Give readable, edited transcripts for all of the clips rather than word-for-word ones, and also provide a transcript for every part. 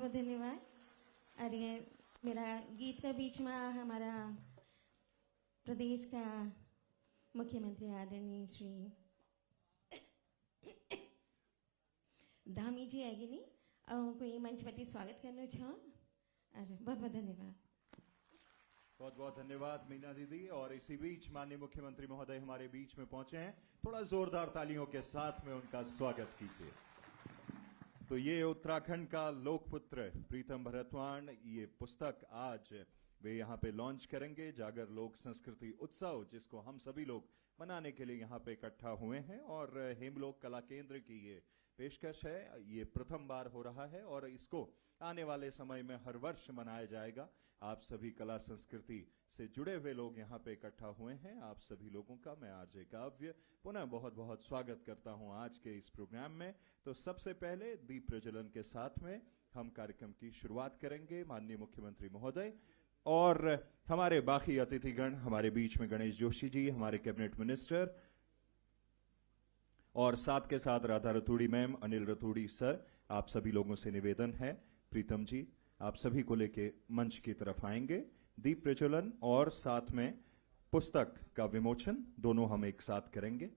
बहुत धन्यवाद। और ये मेरा गीत का बीच में हमारा प्रदेश का मुख्यमंत्री आदरणीय श्री धामी जी आगे कोई मंच पर स्वागत करना छो और बहुत बहुत धन्यवाद। बहुत बहुत धन्यवाद मीना दीदी। और इसी बीच माननीय मुख्यमंत्री महोदय हमारे बीच में पहुंचे हैं, थोड़ा जोरदार तालियों के साथ में उनका स्वागत कीजिए। तो ये उत्तराखंड का लोकपुत्र प्रीतम भरतवाण, ये पुस्तक आज वे यहाँ पे लॉन्च करेंगे। जागर लोक संस्कृति उत्सव, जिसको हम सभी लोग मनाने के लिए यहाँ पे इकट्ठा हुए हैं, और हेमलोक कला केंद्र की ये पेशकश है। ये प्रथम बार हो रहा है और इसको आने वाले समय में हर वर्ष मनाया जाएगा। आप सभी कला संस्कृति से जुड़े हुए लोग यहाँ पे इकट्ठा हुए हैं। आप सभी लोगों का मैं आरजे काव्य पुनः बहुत बहुत स्वागत करता हूँ आज के इस प्रोग्राम में। तो सबसे पहले दीप प्रज्वलन के साथ में हम कार्यक्रम की शुरुआत करेंगे। माननीय मुख्यमंत्री महोदय और हमारे बाकी अतिथिगण, हमारे बीच में गणेश जोशी जी, हमारे कैबिनेट मिनिस्टर, और साथ के साथ राधा रतूड़ी मैम, अनिल रतूड़ी सर, आप सभी लोगों से निवेदन है, प्रीतम जी आप सभी को लेके मंच की तरफ आएंगे। दीप प्रज्वलन और साथ में पुस्तक का विमोचन दोनों हम एक साथ करेंगे।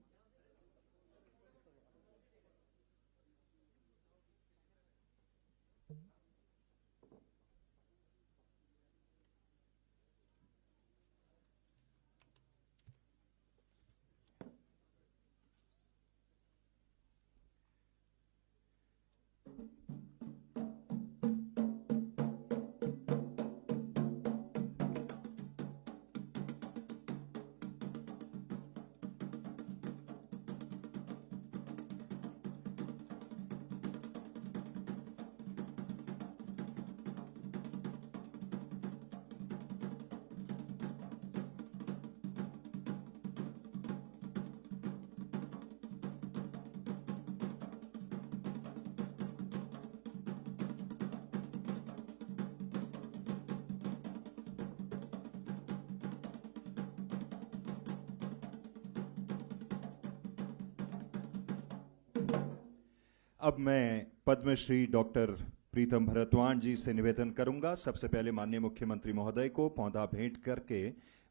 अब मैं पद्मश्री डॉक्टर प्रीतम भरतवाण जी से निवेदन करूंगा, सबसे पहले माननीय मुख्यमंत्री महोदय को पौधा भेंट करके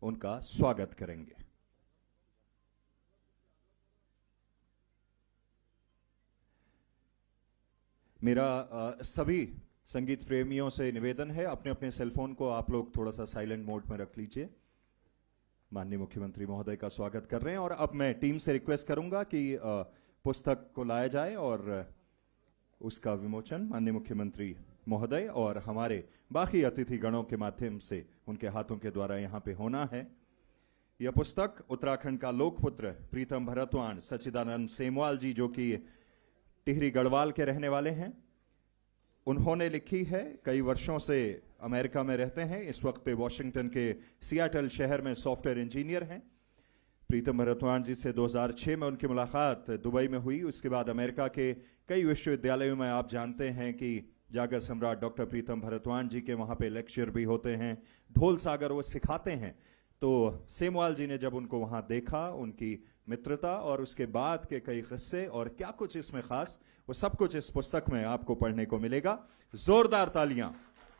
उनका स्वागत करेंगे। मेरा सभी संगीत प्रेमियों से निवेदन है, अपने अपने सेलफोन को आप लोग थोड़ा सा साइलेंट मोड में रख लीजिए। माननीय मुख्यमंत्री महोदय का स्वागत कर रहे हैं और अब मैं टीम से रिक्वेस्ट करूंगा कि पुस्तक को लाया जाए और उसका विमोचन माननीय मुख्यमंत्री महोदय और हमारे बाकी अतिथि गणों के माध्यम से उनके हाथों के द्वारा यहां पे होना है। यह पुस्तक उत्तराखंड का लोकपुत्र प्रीतम भरतवाण सच्चिदानंद सेमवाल जी, जो कि टिहरी गढ़वाल के रहने वाले हैं, उन्होंने लिखी है। कई वर्षों से अमेरिका में रहते हैं, इस वक्त पे वॉशिंगटन के सियाटल शहर में सॉफ्टवेयर इंजीनियर हैं। प्रीतम भरतवाण जी से 2006 में उनकी मुलाकात दुबई में हुई। उसके बाद अमेरिका के कई विश्वविद्यालयों में आप जानते हैं कि जागर सम्राट डॉक्टर प्रीतम भरतवाण जी के वहाँ पे लेक्चर भी होते हैं, ढोल सागर वो सिखाते हैं। तो सेमवाल जी ने जब उनको वहाँ देखा, उनकी मित्रता और उसके बाद के कई किस्से और क्या कुछ इसमें खास, वो सब कुछ इस पुस्तक में आपको पढ़ने को मिलेगा। जोरदार तालियां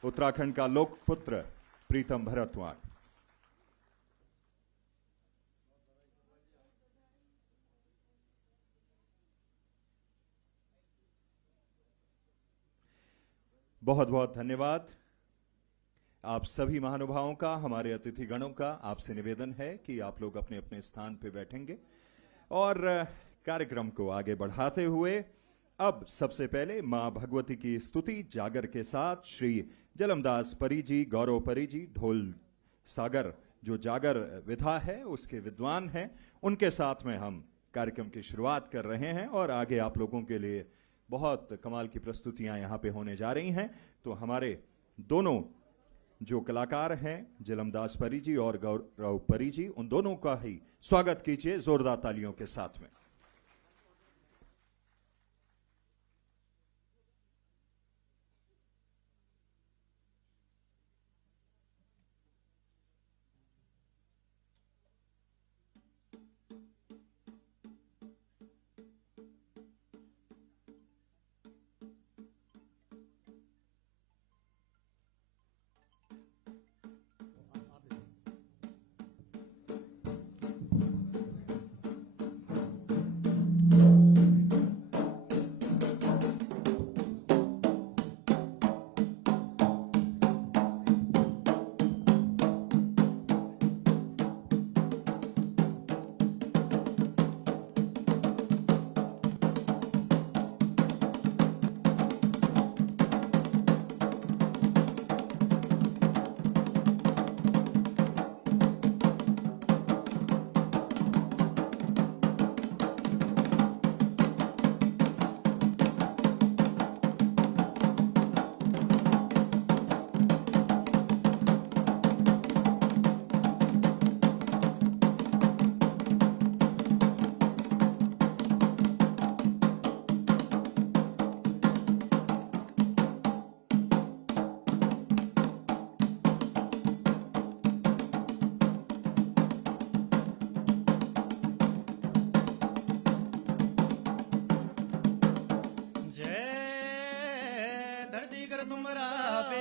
उत्तराखंड का लोकपुत्र प्रीतम भरतवाण। बहुत बहुत धन्यवाद आप सभी महानुभावों का, हमारे अतिथिगणों का। आपसे निवेदन है कि आप लोग अपने अपने स्थान पे बैठेंगे और कार्यक्रम को आगे बढ़ाते हुए अब सबसे पहले मां भगवती की स्तुति जागर के साथ श्री जलमदास परी जी, गौरव परी जी, ढोल सागर जो जागर विधा है उसके विद्वान हैं, उनके साथ में हम कार्यक्रम की शुरुआत कर रहे हैं और आगे आप लोगों के लिए बहुत कमाल की प्रस्तुतियां यहां पे होने जा रही हैं। तो हमारे दोनों जो कलाकार हैं, जलमदास परी जी और गौरव परी जी, उन दोनों का ही स्वागत कीजिए जोरदार तालियों के साथ में।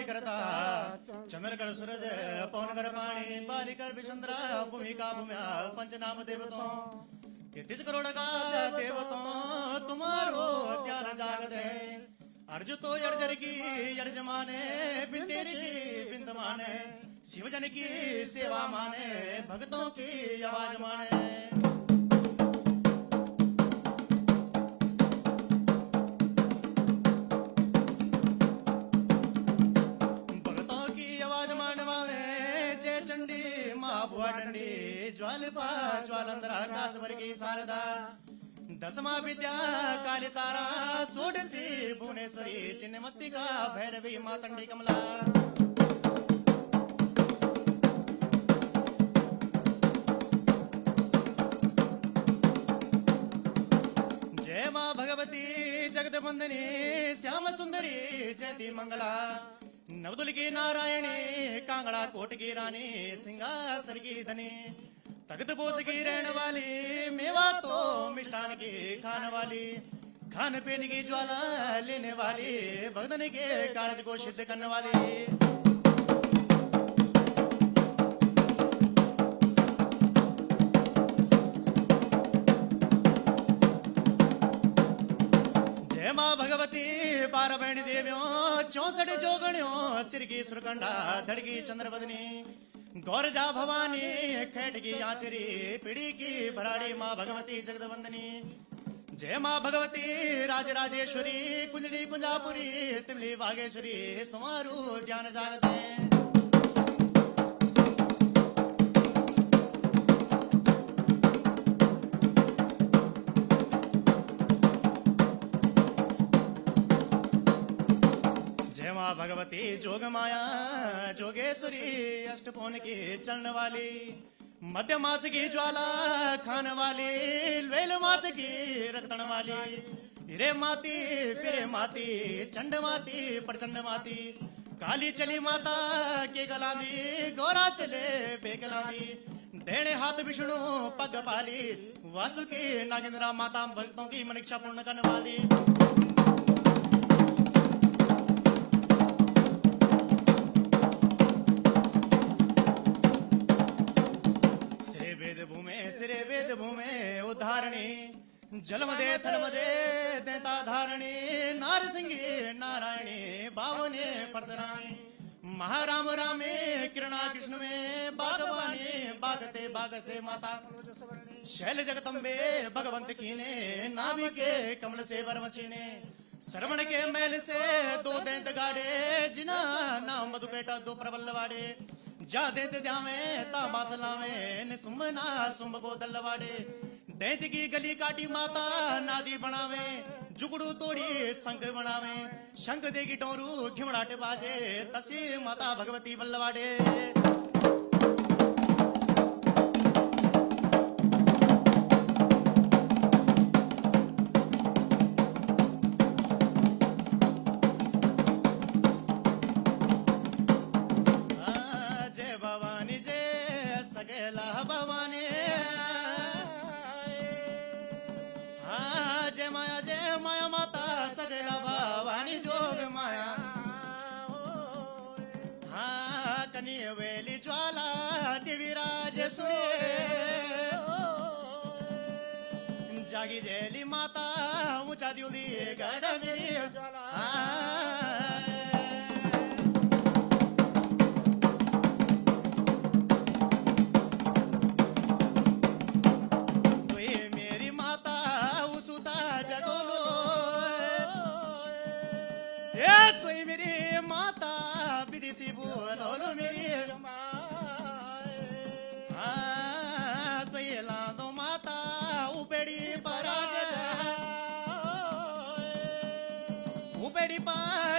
रचनावली करता चंद्र कर सूरज पवन कर पानी बाली कर विचंद्रा भूमि का भूम्या पंचनाम देवतों 33 करोड़ का देवतों तुम्हारो ध्यान जागत है अर्ज तो अर्जर की अर्ज माने बिंदेरी की बिंद माने शिवजन की सेवा माने भक्तों की आवाज माने ज्वालंधर आकाश वर्गी शारदा दसमा विद्या काली तारा षोडशी भुवनेश्वरी चिन्ह मस्तिका भैरवी मातंडी कमला जय मां भगवती जगदबंदनी श्याम सुंदरी जयंती मंगला नवदुल की नारायणी कांगड़ा कोट की रानी सिंगासर की धनी तख्त बोस की रहने वाली मेवा तो मिष्ठान की खाने वाली खान पीने की ज्वाला लेने वाली भगतन के कार्य को सिद्ध करने वाली जय मां भगवती 12 बहनी देवियों 64 जोगणियों सिर की सुरकंडा धड़की चंद्रबदनी गौरजा भवानी खेट की आचरी पीड़ी की भराड़ी माँ भगवती जगदबंदनी जय माँ भगवती राजराजेश्वरी कुंजड़ी कुंजापुरी तिमली बागेश्वरी तुम्हारू ज्ञान जागते भगवती जोग माया जोगेश्वरी अष्टभुवन की चरण वाली मध्य मास की ज्वाला खान वाली वेल मास की रक्तन वाली हिरे माती पिरे माती चंड माती प्रचंड माती काली चली माता के गलांदी गौरा चले बेगलांदी देने हाथ विष्णु पग पाली वासुकी नागेंद्रा माता भक्तों की मनीक्षा पूर्ण करने वाली जलमदे थलमदे देता धारणी नारसिंगी नारायणी बावने परशुरामी महाराम रामे किरणा कृष्ण में बागवानी बागते बागते माता शैल जगदम्बे भगवंत की ने नाभि के कमल से वरमची ने श्रवण के मैल से 2 दैंत गाड़े जिना नाम मधुपेटा 2 प्रबल वाड़े जा देते द्यावे ताबास लावे निसुम्भ ना सुम्भ को दल्लवाड़े दैत की गली काटी माता नादी बनावे जुगड़ू तोड़ी संग बनावे शंख देगी डोरू घिमड़ाटे बाजे तसी माता भगवती बल्लवाड़े जय भवानी जय सकेला भवानी जय माया माता सगला भवानी जोग माया हाँ कनी वेली ज्वाला दिविराज सूर्य जागी जैली माता ऊंचा दिउली गढ़ मेरी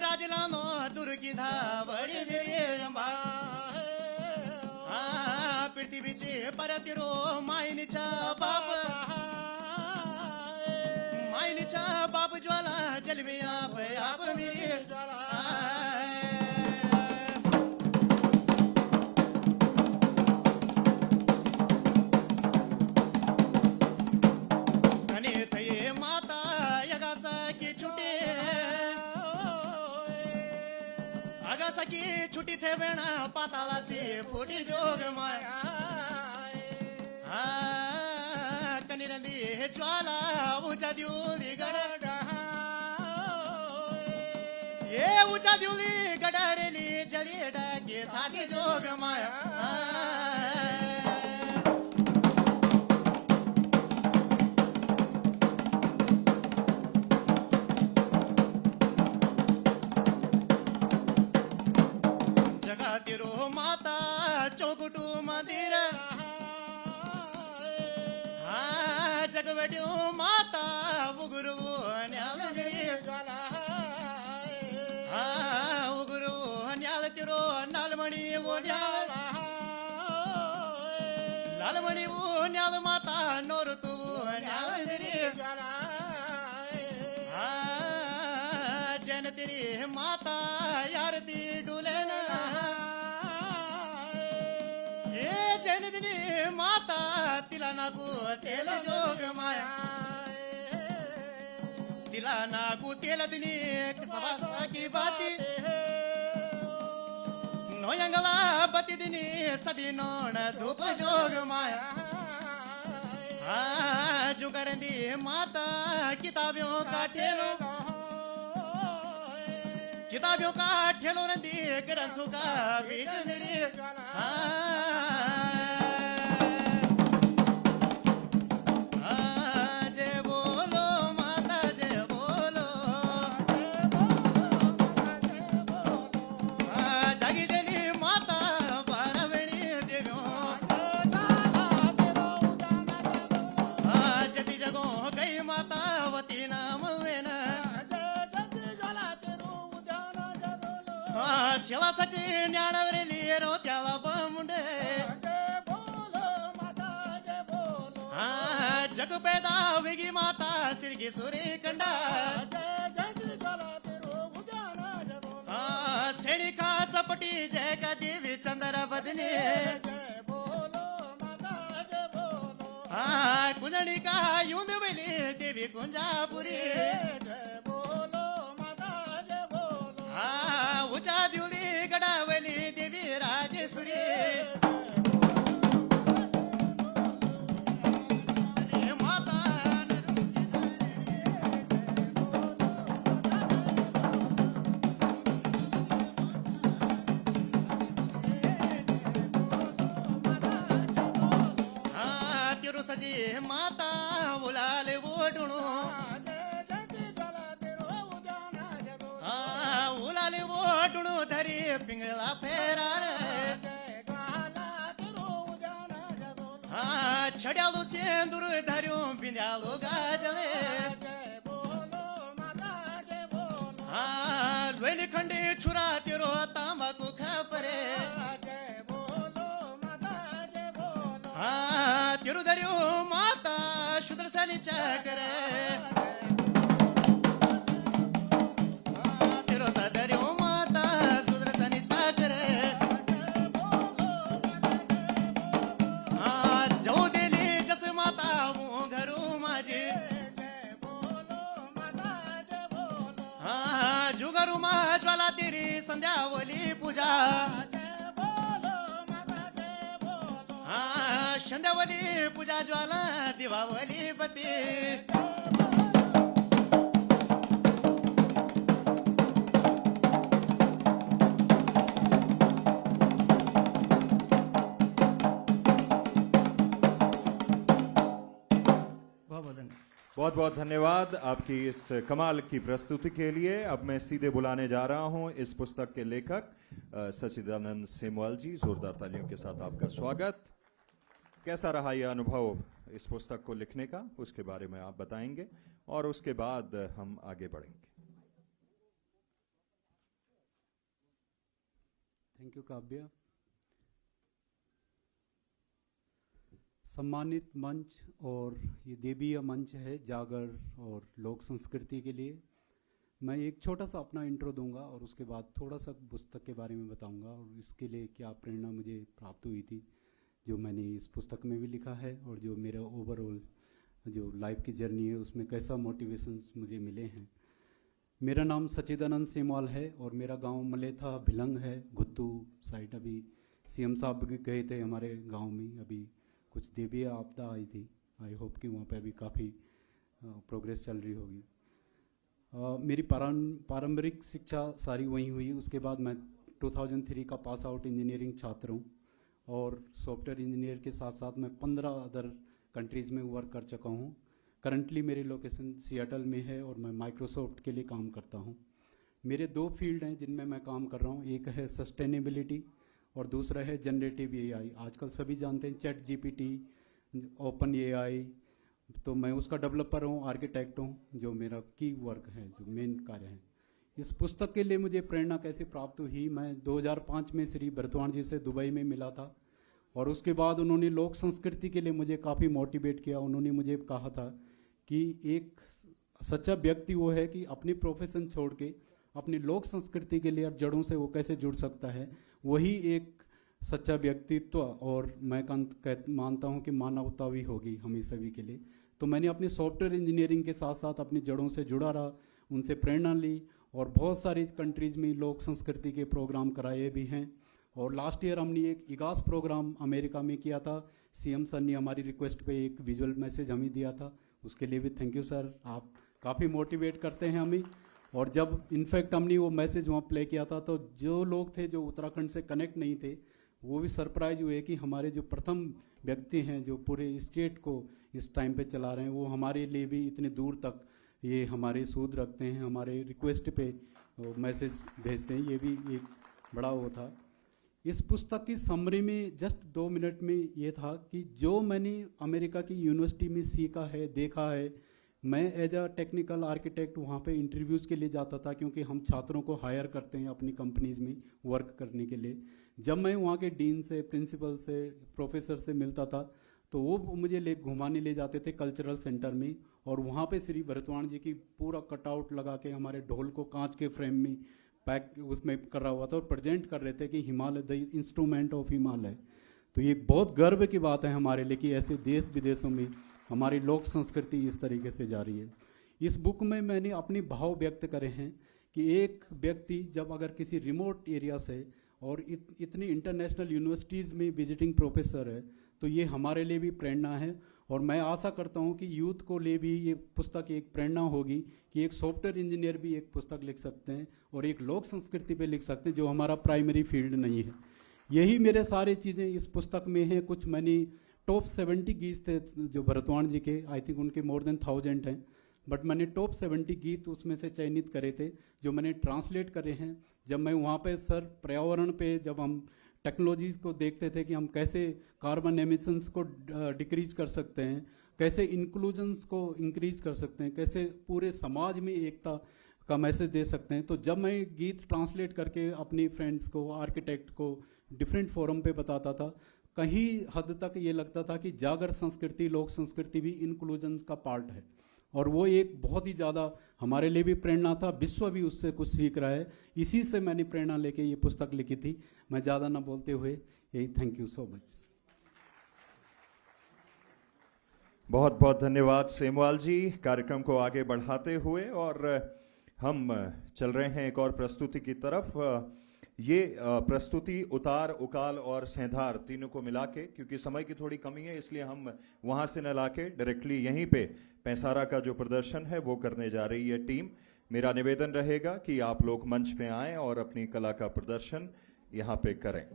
राजलानो दुर्गी धावड़ी मेरी अम्बा पृथ्वीचे परतिरो मायनीचा बाप ज्वाला जलमी आप मेरी सखी छुट्टी थे बेना पाताला से फूटी जोग माया कनी रंदी ज्वाला ऊंचा द्यूली गड़ ये ऊंचा द्यूली गडरेली जली डाके थाकी जोग माया जगातिरो माता चौकुटू मंदिर जगवड्यो माता उगुरु न्यालगिरी उगुरु न्याल तिरो नालमणि वो न्याल लालमणि वो न्याल माता नोर तू न्यालगिरी जैन तेरी माता यार ती डुलेन ये जैन दिनी माता तिला नागू तेल जोग माया तिला नागू तेल दिनी सभा की बाती नोयंगला बती दिनी सदी नोण धूप जोग माया जुगरंदी माता किताबियों का ठेलो किताबियों का ठेलो रंदी ग्रंथों का बीज मेरी जय बोलो माता जय बोलो जागी जनी माता बारवणी देव्यों जति जगो गई माता वती नाम वेना शिलासाठी ज्ञानावरेली रोत्याला बमुंडे जग पैदा वेगी माता सिरगी सुरी कंडा सेड़ी का सपटी जय का देवी चंद्र बदनी कुंजनी का यूं बेली देवी कुंजापुरी ऊंचा द्यूली गडावली देवी राजेश्वरी माता तिरु सजी माता उलाले ओडुणु उलाले ओडुणु धरी पिंगला फेरार छड्यालु सेंदूर धर्यो बिंद्यालु गाजले लोयली खंडी छुरा तिरो तांबाकू खापरे तिरु धर्यो माता शुद्रसनी चक्रे ज्वाला तेरी संध्यावली पूजा संध्यावली पूजा ज्वाला दिवावली बत्ती बहुत बहुत धन्यवाद आपकी इस कमाल की प्रस्तुति के लिए। अब मैं सीधे बुलाने जा रहा हूं इस पुस्तक के लेखक सच्चिदानंद सेमवाल जी। जोरदार तालियों के साथ आपका स्वागत। कैसा रहा यह अनुभव इस पुस्तक को लिखने का, उसके बारे में आप बताएंगे और उसके बाद हम आगे बढ़ेंगे। Thank you Kavya. सम्मानित मंच और ये देवीय मंच है जागर और लोक संस्कृति के लिए। मैं एक छोटा सा अपना इंट्रो दूंगा और उसके बाद थोड़ा सा पुस्तक के बारे में बताऊंगा और इसके लिए क्या प्रेरणा मुझे प्राप्त हुई थी, जो मैंने इस पुस्तक में भी लिखा है, और जो मेरा ओवरऑल जो लाइफ की जर्नी है उसमें कैसा मोटिवेशंस मुझे मिले हैं। मेरा नाम सचिदानंद सेमवाल है और मेरा गांव मलेथा भिलंग है, गुत्तू साइड। अभी सीएम साहब गए थे हमारे गांव में, अभी कुछ देवीय आपदा आई थी। आई होप कि वहाँ पे अभी काफ़ी प्रोग्रेस चल रही होगी। मेरी पारंपरिक शिक्षा सारी वहीं हुई। उसके बाद मैं 2003 का पास आउट इंजीनियरिंग छात्र हूँ और सॉफ्टवेयर इंजीनियर के साथ साथ मैं 15 अदर कंट्रीज़ में वर्क कर चुका हूँ। करंटली मेरी लोकेशन सियाटल में है और मैं माइक्रोसॉफ्ट के लिए काम करता हूँ। मेरे 2 फील्ड हैं जिनमें मैं काम कर रहा हूँ, एक है सस्टेनेबिलिटी और दूसरा है जनरेटिव एआई। आजकल सभी जानते हैं चैट जीपीटी, ओपन एआई, तो मैं उसका डेवलपर हूँ, आर्किटेक्ट हूँ, जो मेरा की वर्क है, जो मेन कार्य है। इस पुस्तक के लिए मुझे प्रेरणा कैसे प्राप्त हुई, मैं 2005 में श्री भरतवाण जी से दुबई में मिला था और उसके बाद उन्होंने लोक संस्कृति के लिए मुझे काफ़ी मोटिवेट किया। उन्होंने मुझे कहा था कि एक सच्चा व्यक्ति वो है कि अपनी प्रोफेशन छोड़ के अपनी लोक संस्कृति के लिए जड़ों से वो कैसे जुड़ सकता है, वही एक सच्चा व्यक्तित्व और मैं मानता हूँ कि मानवता भी होगी हम सभी के लिए। तो मैंने अपनी सॉफ्टवेयर इंजीनियरिंग के साथ साथ अपनी जड़ों से जुड़ा रहा, उनसे प्रेरणा ली और बहुत सारी कंट्रीज़ में लोक संस्कृति के प्रोग्राम कराए भी हैं। और लास्ट ईयर हमने एक इगास प्रोग्राम अमेरिका में किया था। सीएम सर ने हमारी रिक्वेस्ट पे एक विजुअल मैसेज हमें दिया था, उसके लिए भी थैंक यू सर। आप काफ़ी मोटिवेट करते हैं हमें। और जब इनफैक्ट हमने वो मैसेज वहाँ प्ले किया था तो जो लोग थे जो उत्तराखंड से कनेक्ट नहीं थे वो भी सरप्राइज हुए कि हमारे जो प्रथम व्यक्ति हैं जो पूरे स्टेट को इस टाइम पे चला रहे हैं, वो हमारे लिए भी इतने दूर तक ये हमारे सूद रखते हैं, हमारे रिक्वेस्ट पे मैसेज भेजते हैं। ये भी एक बड़ा वो था। इस पुस्तक की समरी में जस्ट 2 मिनट में ये था कि जो मैंने अमेरिका की यूनिवर्सिटी में सीखा है, देखा है, मैं एज अ टेक्निकल आर्किटेक्ट वहाँ पे इंटरव्यूज़ के लिए जाता था क्योंकि हम छात्रों को हायर करते हैं अपनी कंपनीज़ में वर्क करने के लिए। जब मैं वहाँ के डीन से, प्रिंसिपल से, प्रोफेसर से मिलता था तो वो मुझे घुमाने ले जाते थे कल्चरल सेंटर में और वहाँ पे श्री भरतवाण जी की पूरा कटआउट लगा के हमारे ढोल को कांच के फ्रेम में पैक उसमें कर रहा हुआ था और प्रेजेंट कर रहे थे कि Himalaya the instrument of Himalaya. तो ये बहुत गर्व की बात है हमारे लिए कि ऐसे देश विदेशों में हमारी लोक संस्कृति इस तरीके से जा रही है। इस बुक में मैंने अपने भाव व्यक्त करे हैं कि एक व्यक्ति जब अगर किसी रिमोट एरिया से और इतनी इंटरनेशनल यूनिवर्सिटीज़ में विजिटिंग प्रोफेसर है तो ये हमारे लिए भी प्रेरणा है। और मैं आशा करता हूँ कि यूथ को लिए भी ये पुस्तक एक प्रेरणा होगी कि एक सॉफ्टवेयर इंजीनियर भी एक पुस्तक लिख सकते हैं और एक लोक संस्कृति पे लिख सकते हैं जो हमारा प्राइमरी फील्ड नहीं है। यही मेरे सारी चीज़ें इस पुस्तक में हैं। कुछ मैंने टॉप 70 गीत थे जो भरतवाण जी के, आई थिंक उनके मोर देन 1000 हैं, बट मैंने टॉप 70 गीत उसमें से चयनित करे थे जो मैंने ट्रांसलेट करे हैं। जब मैं वहाँ पे सर पर्यावरण पे जब हम टेक्नोलॉजीज़ को देखते थे कि हम कैसे कार्बन एमिशंस को डिक्रीज कर सकते हैं, कैसे इंक्लूजन्स को इंक्रीज कर सकते हैं, कैसे पूरे समाज में एकता का मैसेज दे सकते हैं। तो जब मैं गीत ट्रांसलेट करके अपनी फ्रेंड्स को, आर्किटेक्ट को डिफरेंट फोरम पे बताता था, कहीं हद तक ये लगता था कि जागर संस्कृति, लोक संस्कृति भी इंक्लूजन का पार्ट है और वो एक बहुत ही ज़्यादा हमारे लिए भी प्रेरणा था। विश्व भी उससे कुछ सीख रहा है। इसी से मैंने प्रेरणा लेके ये पुस्तक लिखी थी। मैं ज़्यादा ना बोलते हुए यही, थैंक यू सो मच। बहुत बहुत धन्यवाद सेमवाल जी। कार्यक्रम को आगे बढ़ाते हुए और हम चल रहे हैं एक और प्रस्तुति की तरफ। ये प्रस्तुति उतार, उकाल और सेंधार तीनों को मिला के, क्योंकि समय की थोड़ी कमी है इसलिए हम वहाँ से न लाके डायरेक्टली यहीं पे पैसारा का जो प्रदर्शन है वो करने जा रही है टीम। मेरा निवेदन रहेगा कि आप लोग मंच पे आएं और अपनी कला का प्रदर्शन यहाँ पे करें।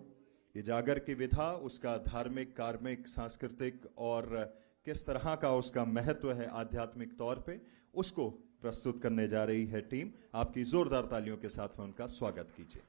ये जागर की विधा, उसका धार्मिक, कार्मिक, सांस्कृतिक और किस तरह का उसका महत्व है आध्यात्मिक तौर पे, उसको प्रस्तुत करने जा रही है टीम। आपकी जोरदार तालियों के साथ में उनका स्वागत कीजिए।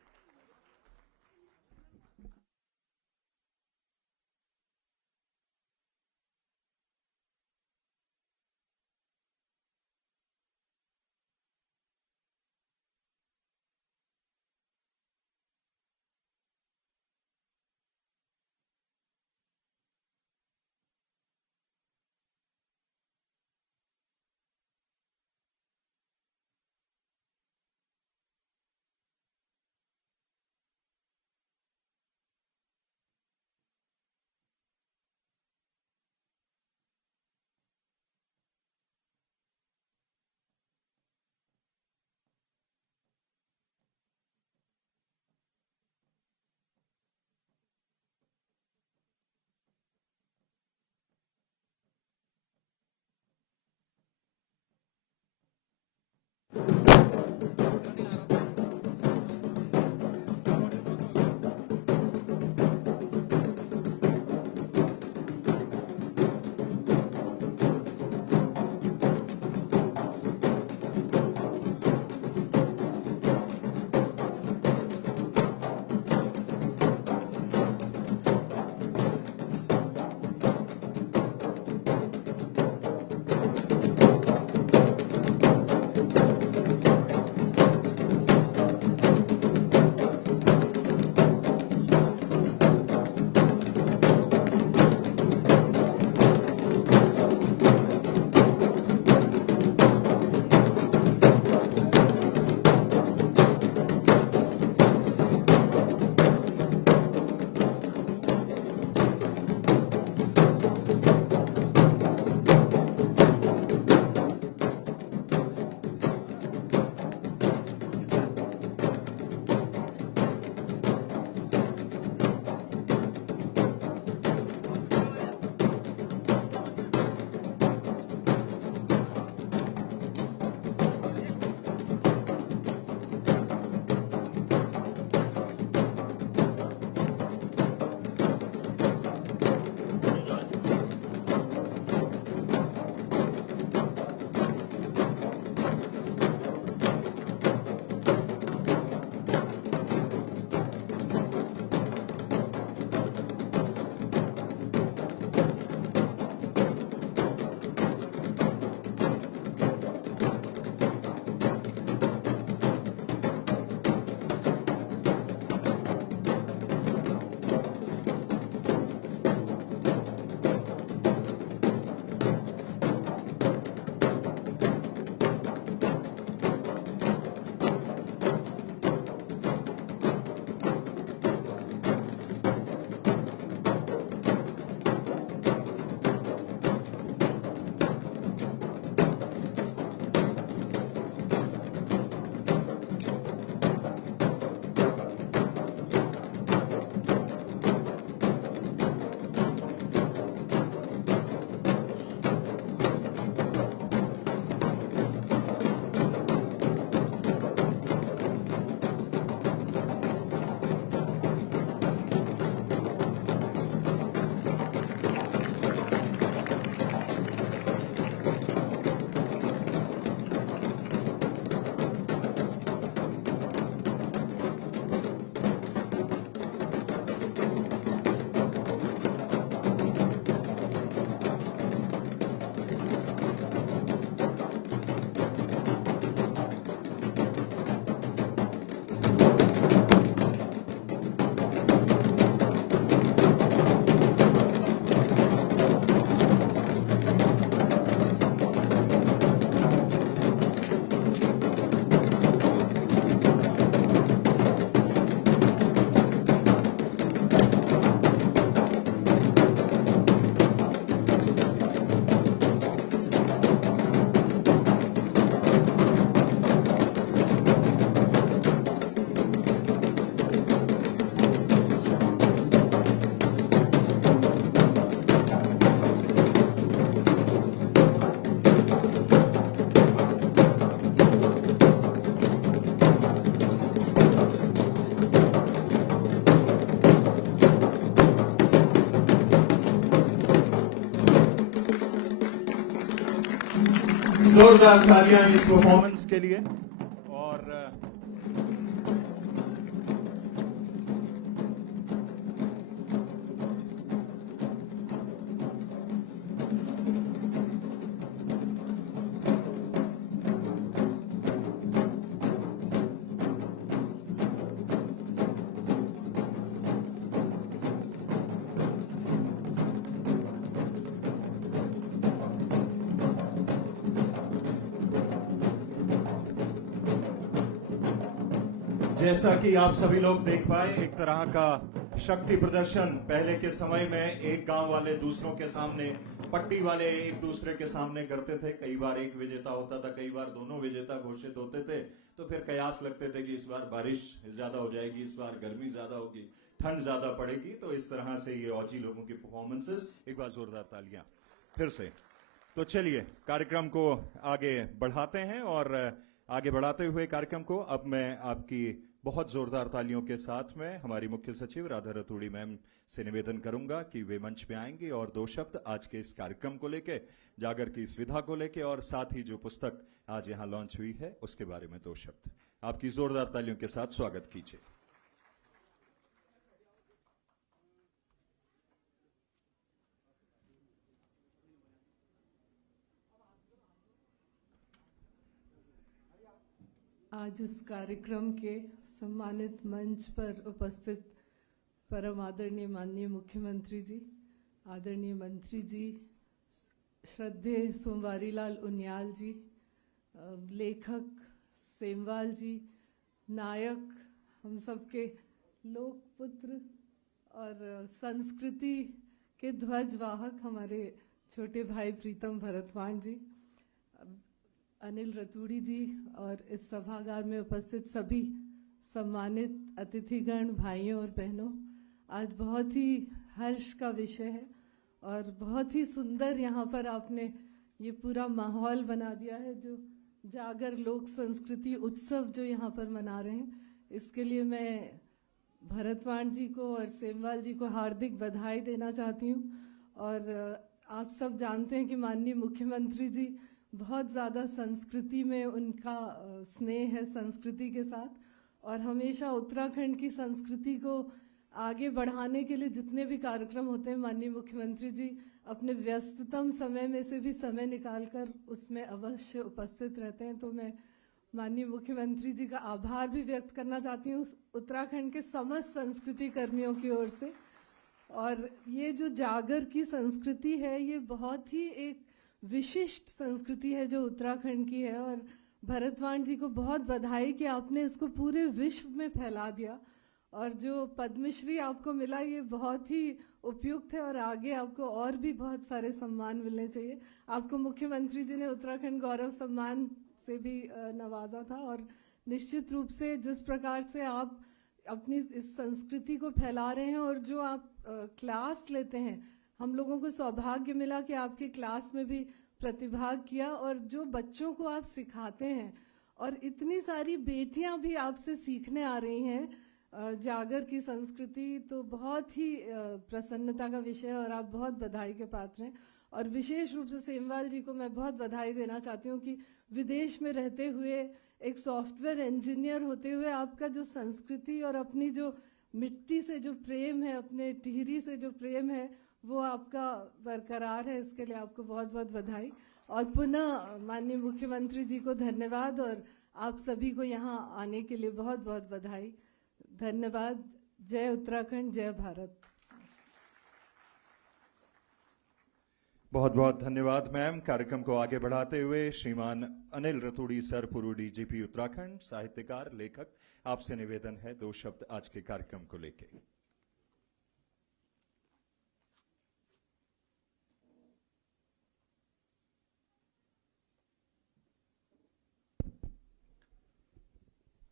जोरदार तालियां इस परफॉर्मेंस के लिए। और जैसा कि आप सभी लोग देख पाए, एक तरह का शक्ति प्रदर्शन। पहले के समय में एक गांव वाले दूसरों के सामने, पट्टी वाले एक दूसरे के सामने करते थे। कई बार एक विजेता होता था, कई बार दोनों विजेता घोषित होते थे। तो फिर कयास लगते थे कि इस बार बारिश ज्यादा हो जाएगी, इस बार गर्मी ज्यादा होगी, ठंड ज्यादा पड़ेगी। तो इस तरह से ये औची लोगों की परफॉर्मेंसेस। एक बार जोरदार तालियां फिर से। तो चलिए कार्यक्रम को आगे बढ़ाते हैं, और आगे बढ़ाते हुए कार्यक्रम को अब मैं आपकी बहुत जोरदार तालियों के साथ में हमारी मुख्य सचिव राधा रतूड़ी मैम से निवेदन करूंगा कि वे मंच पे आएंगी और दो शब्द आज के इस कार्यक्रम को लेके, जागर की इस विधा को लेके, और साथ ही जो पुस्तक आज यहां लॉन्च हुई है उसके बारे में दो शब्द आपकी जोरदार तालियों के साथ स्वागत कीजिए। आज इस कार्यक्रम के सम्मानित मंच पर उपस्थित परम आदरणीय माननीय मुख्यमंत्री जी, आदरणीय मंत्री जी, श्रद्धेय सोमवारी लाल उनियाल जी, लेखक सेमवाल जी, नायक, हम सबके लोकपुत्र और संस्कृति के ध्वजवाहक हमारे छोटे भाई प्रीतम भरतवाण जी, अनिल रतूड़ी जी, और इस सभागार में उपस्थित सभी सम्मानित अतिथिगण, भाइयों और बहनों, आज बहुत ही हर्ष का विषय है और बहुत ही सुंदर यहाँ पर आपने ये पूरा माहौल बना दिया है। जो जागर लोक संस्कृति उत्सव जो यहाँ पर मना रहे हैं, इसके लिए मैं भरतवाण जी को और सेमवाल जी को हार्दिक बधाई देना चाहती हूँ। और आप सब जानते हैं कि माननीय मुख्यमंत्री जी बहुत ज़्यादा संस्कृति में उनका स्नेह है संस्कृति के साथ, और हमेशा उत्तराखंड की संस्कृति को आगे बढ़ाने के लिए जितने भी कार्यक्रम होते हैं, माननीय मुख्यमंत्री जी अपने व्यस्ततम समय में से भी समय निकालकर उसमें अवश्य उपस्थित रहते हैं। तो मैं माननीय मुख्यमंत्री जी का आभार भी व्यक्त करना चाहती हूँ उत्तराखंड के समस्त संस्कृति कर्मियों की ओर से। और ये जो जागर की संस्कृति है, ये बहुत ही एक विशिष्ट संस्कृति है जो उत्तराखंड की है, और भरतवाण जी को बहुत बधाई कि आपने इसको पूरे विश्व में फैला दिया। और जो पद्मश्री आपको मिला, ये बहुत ही उपयुक्त है, और आगे आपको और भी बहुत सारे सम्मान मिलने चाहिए। आपको मुख्यमंत्री जी ने उत्तराखंड गौरव सम्मान से भी नवाजा था, और निश्चित रूप से जिस प्रकार से आप अपनी इस संस्कृति को फैला रहे हैं, और जो आप क्लास लेते हैं, हम लोगों को सौभाग्य मिला कि आपके क्लास में भी प्रतिभाग किया, और जो बच्चों को आप सिखाते हैं, और इतनी सारी बेटियां भी आपसे सीखने आ रही हैं जागर की संस्कृति, तो बहुत ही प्रसन्नता का विषय है और आप बहुत बधाई के पात्र हैं। और विशेष रूप से सेमवाल जी को मैं बहुत बधाई देना चाहती हूँ कि विदेश में रहते हुए, एक सॉफ्टवेयर इंजीनियर होते हुए, आपका जो संस्कृति और अपनी जो मिट्टी से जो प्रेम है, अपने टिहरी से जो प्रेम है, वो आपका बरकरार है। इसके लिए आपको बहुत बहुत बधाई, और पुनः माननीय मुख्यमंत्री जी को धन्यवाद, और आप सभी को यहाँ आने के लिए बहुत बहुत बधाई। धन्यवाद। जय उत्तराखंड, जय भारत। बहुत बहुत धन्यवाद मैम। कार्यक्रम को आगे बढ़ाते हुए श्रीमान अनिल रतूड़ी सर, पूर्व डीजीपी उत्तराखंड, साहित्यकार, लेखक, आपसे निवेदन है दो शब्द आज के कार्यक्रम को लेके।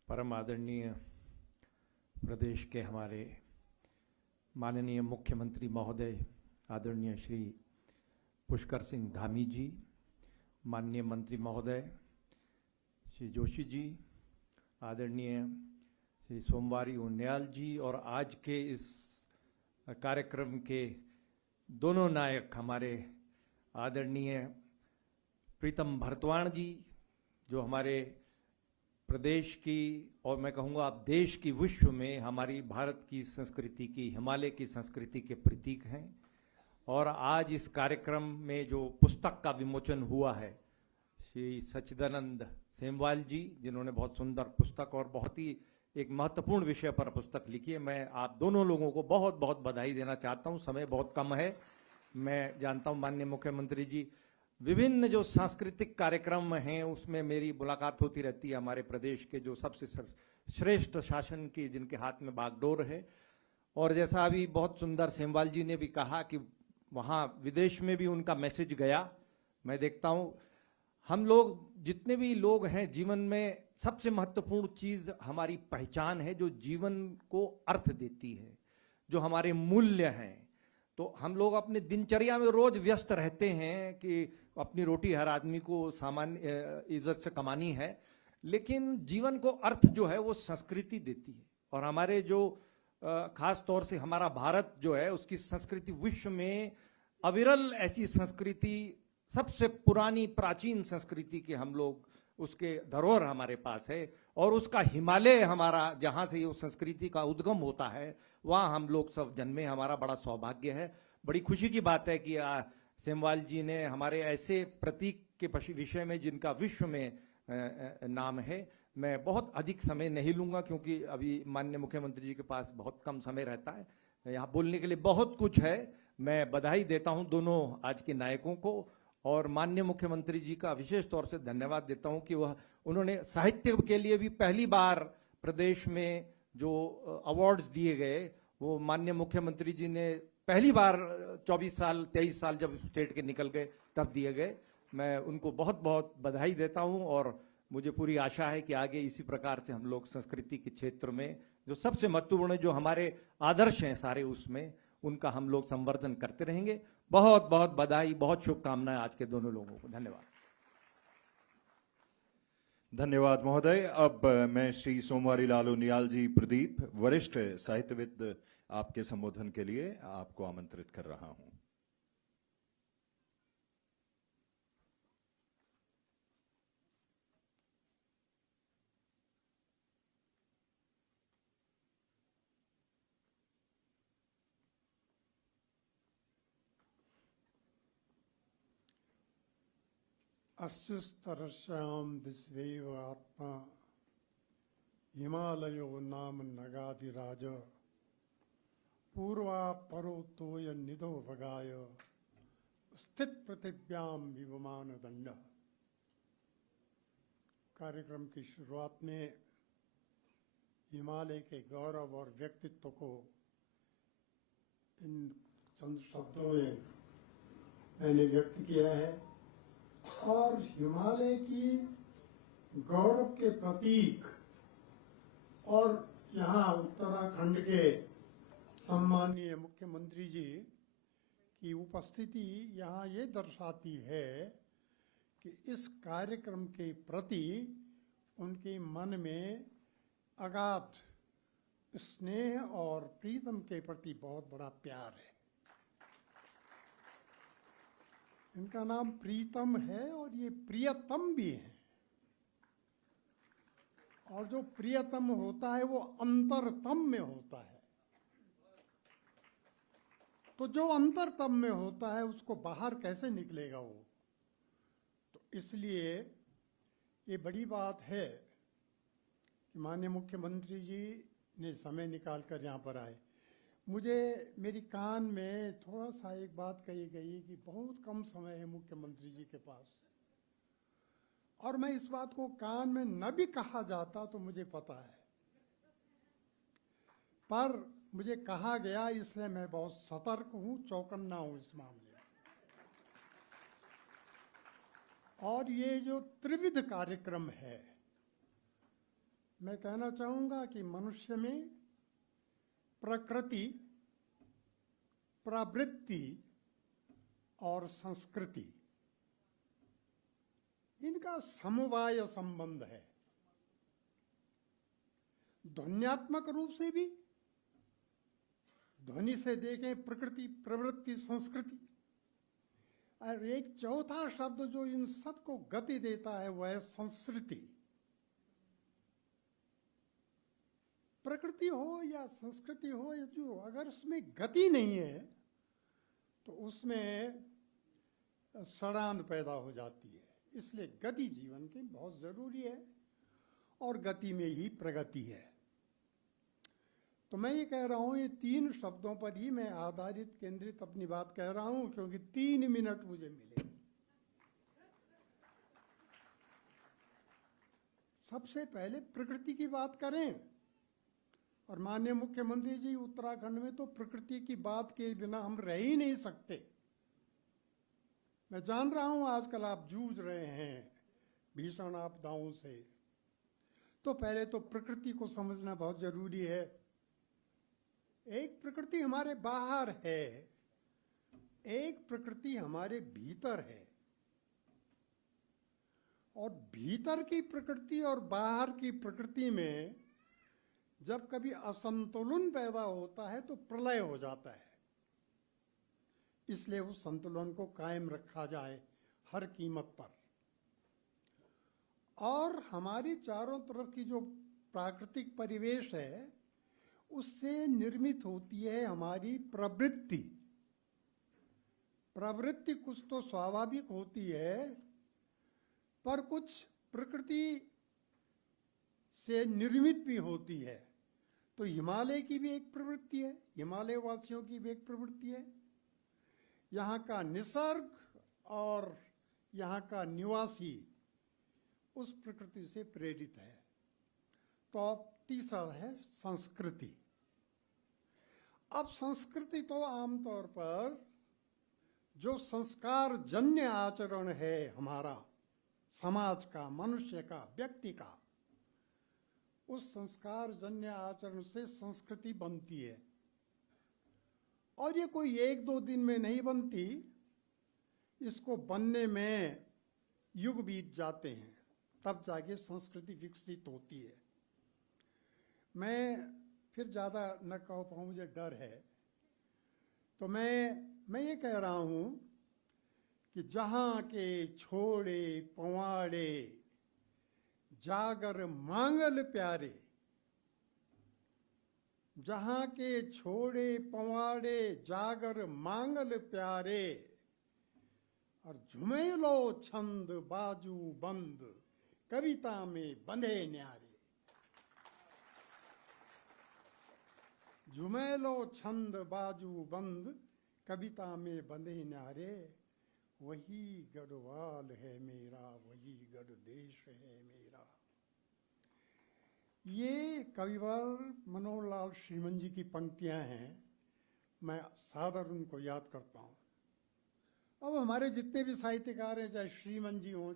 परम आदरणीय प्रदेश के हमारे माननीय मुख्यमंत्री महोदय आदरणीय श्री पुष्कर सिंह धामी जी, माननीय मंत्री महोदय श्री जोशी जी, आदरणीय श्री सोमवारी उनियाल जी, और आज के इस कार्यक्रम के दोनों नायक हमारे आदरणीय प्रीतम भरतवाण जी, जो हमारे प्रदेश की और मैं कहूँगा आप देश की, विश्व में हमारी भारत की संस्कृति की, हिमालय की संस्कृति के प्रतीक हैं। और आज इस कार्यक्रम में जो पुस्तक का विमोचन हुआ है, श्री सच्चिदानंद सेमवाल जी, जिन्होंने बहुत सुंदर पुस्तक और बहुत ही एक महत्वपूर्ण विषय पर पुस्तक लिखी है, मैं आप दोनों लोगों को बहुत बहुत बधाई देना चाहता हूं। समय बहुत कम है, मैं जानता हूं माननीय मुख्यमंत्री जी विभिन्न जो सांस्कृतिक कार्यक्रम हैं उसमें मेरी मुलाकात होती रहती है, हमारे प्रदेश के जो सबसे श्रेष्ठ शासन की जिनके हाथ में बागडोर है। और जैसा अभी बहुत सुंदर सेमवाल जी ने भी कहा कि वहाँ विदेश में भी उनका मैसेज गया। मैं देखता हूँ हम लोग जितने भी लोग हैं, जीवन में सबसे महत्वपूर्ण चीज हमारी पहचान है, जो जीवन को अर्थ देती है, जो हमारे मूल्य हैं। तो हम लोग अपने दिनचर्या में रोज व्यस्त रहते हैं कि अपनी रोटी हर आदमी को सामान्य इज्जत से कमानी है, लेकिन जीवन को अर्थ जो है वो संस्कृति देती है। और हमारे जो खास तौर से हमारा भारत जो है, उसकी संस्कृति विश्व में अविरल ऐसी संस्कृति, सबसे पुरानी प्राचीन संस्कृति के हम लोग, उसके धरोहर हमारे पास है। और उसका हिमालय हमारा, जहाँ से उस संस्कृति का उद्गम होता है, वहाँ हम लोग सब जन्मे, हमारा बड़ा सौभाग्य है। बड़ी खुशी की बात है कि सेमवाल जी ने हमारे ऐसे प्रतीक के विषय में जिनका विश्व में नाम है। मैं बहुत अधिक समय नहीं लूंगा क्योंकि अभी माननीय मुख्यमंत्री जी के पास बहुत कम समय रहता है, यहाँ बोलने के लिए बहुत कुछ है। मैं बधाई देता हूँ दोनों आज के नायकों को, और माननीय मुख्यमंत्री जी का विशेष तौर से धन्यवाद देता हूँ कि उन्होंने साहित्य के लिए भी पहली बार प्रदेश में जो अवार्ड्स दिए गए, वो माननीय मुख्यमंत्री जी ने पहली बार 23 साल जब स्टेट के निकल गए तब दिए गए। मैं उनको बहुत बहुत बधाई देता हूँ और मुझे पूरी आशा है कि आगे इसी प्रकार से हम लोग संस्कृति के क्षेत्र में जो सबसे महत्वपूर्ण, जो हमारे आदर्श हैं सारे, उसमें उनका हम लोग संवर्धन करते रहेंगे। बहुत बहुत बधाई, बहुत शुभकामनाएं आज के दोनों लोगों को। धन्यवाद। धन्यवाद महोदय। अब मैं श्री सोमवारी लाल उनियाल जी प्रदीप, वरिष्ठ साहित्यविद, आपके संबोधन के लिए आपको आमंत्रित कर रहा हूं। अस्युस्तरश्याम विश्वेव आत्मा हिमालयो नाम नगाधिराज पूर्वा परो तोय निधो भगाय स्थित पृथिव्याम विवमान दंड। कार्यक्रम की शुरुआत में हिमालय के गौरव और व्यक्तित्व को इन चंद शब्दों में मैंने व्यक्त किया है। और हिमालय की गौरव के प्रतीक और यहाँ उत्तराखंड के सम्माननीय मुख्यमंत्री जी की उपस्थिति यहाँ ये दर्शाती है कि इस कार्यक्रम के प्रति उनके मन में अगाध स्नेह और प्रीतम के प्रति बहुत बड़ा प्यार है। इनका नाम प्रीतम है और ये प्रियतम भी है। और जो प्रियतम होता है वो अंतरतम में होता है। तो जो अंतरतम में होता है उसको बाहर कैसे निकलेगा वो। तो इसलिए ये बड़ी बात है कि माननीय मुख्यमंत्री जी ने समय निकालकर यहाँ पर आए। मुझे मेरी कान में थोड़ा सा एक बात कही गई कि बहुत कम समय है मुख्यमंत्री जी के पास, और मैं इस बात को कान में न भी कहा जाता तो मुझे पता है, पर मुझे कहा गया इसलिए मैं बहुत सतर्क हूं, चौकन्ना हूं इस मामले में। और ये जो त्रिविध कार्यक्रम है, मैं कहना चाहूंगा कि मनुष्य में प्रकृति, प्रवृत्ति और संस्कृति, इनका समवाय संबंध है। ध्वन्यात्मक रूप से भी, ध्वनि से देखें प्रकृति, प्रवृत्ति, संस्कृति, और एक चौथा शब्द जो इन सबको गति देता है वह है संस्कृति। प्रकृति हो या संस्कृति हो, या जो अगर उसमें गति नहीं है तो उसमें सड़ांध पैदा हो जाती है। इसलिए गति जीवन की बहुत जरूरी है और गति में ही प्रगति है। तो मैं ये कह रहा हूं, ये 3 शब्दों पर ही मैं आधारित केंद्रित अपनी बात कह रहा हूं, क्योंकि 3 मिनट मुझे मिले। सबसे पहले प्रकृति की बात करें, और माननीय मुख्यमंत्री जी, उत्तराखंड में तो प्रकृति की बात के बिना हम रह ही नहीं सकते। मैं जान रहा हूं आजकल आप जूझ रहे हैं भीषण आपदाओं से, तो पहले तो प्रकृति को समझना बहुत जरूरी है। एक प्रकृति हमारे बाहर है, एक प्रकृति हमारे भीतर है, और भीतर की प्रकृति और बाहर की प्रकृति में जब कभी असंतुलन पैदा होता है तो प्रलय हो जाता है। इसलिए उस संतुलन को कायम रखा जाए हर कीमत पर। और हमारी चारों तरफ की जो प्राकृतिक परिवेश है उससे निर्मित होती है हमारी प्रवृत्ति। प्रवृत्ति कुछ तो स्वाभाविक होती है, पर कुछ प्रकृति से निर्मित भी होती है। तो हिमालय की भी एक प्रवृत्ति है, हिमालय वासियों की भी एक प्रवृत्ति है। यहाँ का निसर्ग और यहाँ का निवासी उस प्रकृति से प्रेरित है। तो अब तीसरा है संस्कृति। अब संस्कृति तो आमतौर पर जो संस्कार जन्य आचरण है हमारा, समाज का, मनुष्य का, व्यक्ति का, उस संस्कार जन्य आचरण से संस्कृति बनती है। और ये कोई 1-2 दिन में नहीं बनती, इसको बनने में युग बीत जाते हैं, तब जाके संस्कृति विकसित होती है। मैं फिर ज़्यादा न कह पाऊँ, मुझे डर है, तो मैं ये कह रहा हूँ कि जहाँ के छोड़े पवाड़े जागर मांगल प्यारे, जहाँ के छोड़े पवाड़े जागर मांगल प्यारे, और झुमे लो छंद बाजू बंद कविता में बंधे न्यारे। झुमे लो छंद बाजू बंद कविता में बंधे न्यारे, वही गढ़वाल है मेरा, वही गढ़ देश है मेरा। ये कविवर मनोहर लाल श्रीमन जी की पंक्तियां हैं, मैं सादर उनको याद करता हूँ। अब हमारे जितने भी साहित्यकार हैं, चाहे श्रीमन जी हों,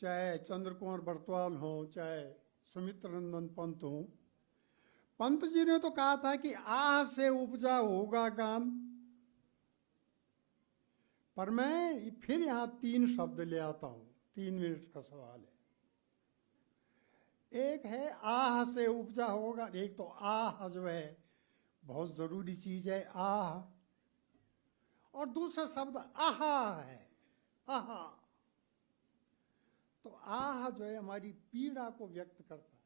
चाहे चंद्र कुंवर बरतवाल हों, चाहे सुमित्र नंदन पंत हों, पंत जी ने तो कहा था कि आह से उपजा होगा गान। पर मैं फिर यहाँ 3 शब्द ले आता हूँ, 3 मिनट का सवाल है। एक है आह से उपजा होगा, एक तो आह जो है बहुत जरूरी चीज है, आह, और दूसरा शब्द आहा है, आहा। तो आह जो है हमारी पीड़ा को व्यक्त करता है,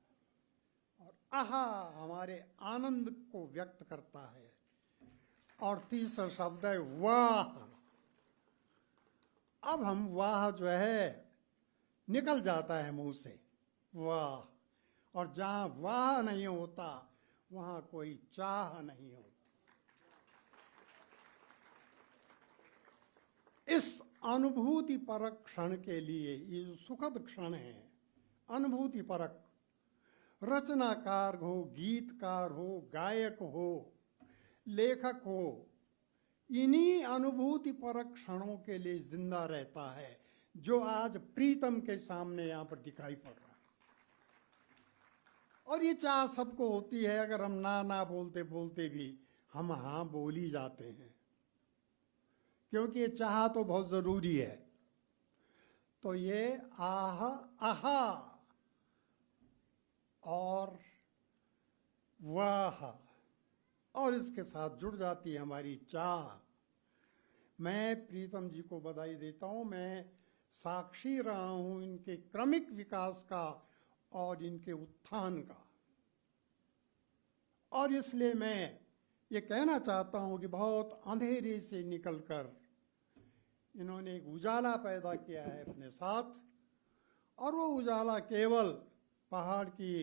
और आहा हमारे आनंद को व्यक्त करता है, और तीसरा शब्द है वाह। अब हम वाह जो है निकल जाता है मुंह से, वाह, और जहां वाह नहीं होता वहां कोई चाह नहीं होती। इस अनुभूति परक क्षण के लिए, ये जो सुखद क्षण है, अनुभूति परक, रचनाकार हो, गीतकार हो, गायक हो, लेखक हो, इन्हीं अनुभूति परक क्षणों के लिए जिंदा रहता है, जो आज प्रीतम के सामने यहां पर दिखाई पड़ रहा है। और ये चाह सबको होती है, अगर हम ना बोलते बोलते भी हम हाँ बोल ही जाते हैं, क्योंकि ये चाह तो बहुत जरूरी है। तो ये आह, आहा और वाह, और इसके साथ जुड़ जाती है हमारी चाह। मैं प्रीतम जी को बधाई देता हूं। मैं साक्षी रहा हूं इनके क्रमिक विकास का और इनके उत्थान का, और इसलिए मैं ये कहना चाहता हूं कि बहुत अंधेरे से निकलकर इन्होंने एक उजाला पैदा किया है अपने साथ, और वो उजाला केवल पहाड़ की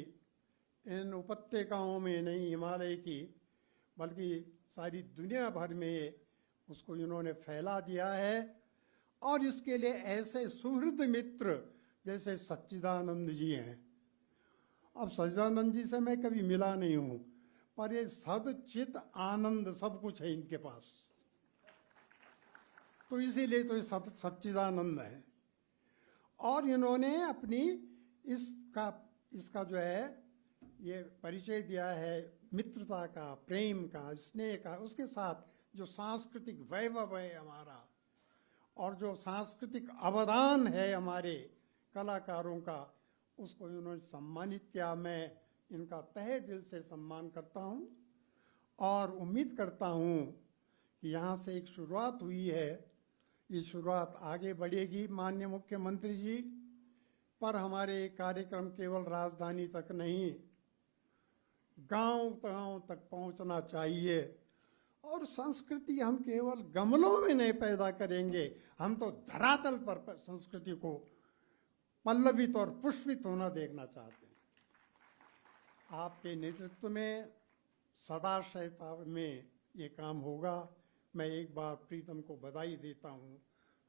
इन उपत्यकाओं में नहीं, हिमालय की, बल्कि सारी दुनिया भर में उसको इन्होंने फैला दिया है। और इसके लिए ऐसे सुहृद मित्र जैसे सच्चिदानंद जी हैं। अब सच्चिदानंद जी से मैं कभी मिला नहीं हूं, पर ये सदचित आनंद सब कुछ है इनके पास, तो इसीलिए तो ये सच्चिदानंद है। और इन्होंने अपनी इसका जो है ये परिचय दिया है मित्रता का, प्रेम का, स्नेह का, उसके साथ जो सांस्कृतिक वैभव है हमारा और जो सांस्कृतिक अवदान है हमारे कलाकारों का, उसको इन्होंने सम्मानित किया। मैं इनका तहे दिल से सम्मान करता हूं और उम्मीद करता हूं कि यहाँ से एक शुरुआत हुई है, ये शुरुआत आगे बढ़ेगी। माननीय मुख्यमंत्री जी, पर हमारे कार्यक्रम केवल राजधानी तक नहीं, गांव तक पहुंचना चाहिए। और संस्कृति हम केवल गमलों में नहीं पैदा करेंगे, हम तो धरातल पर संस्कृति को पल्लवित और पुष्पित होना देखना चाहते हैं। आपके नेतृत्व में सदाशयता में ये काम होगा। मैं एक बार प्रीतम को बधाई देता हूँ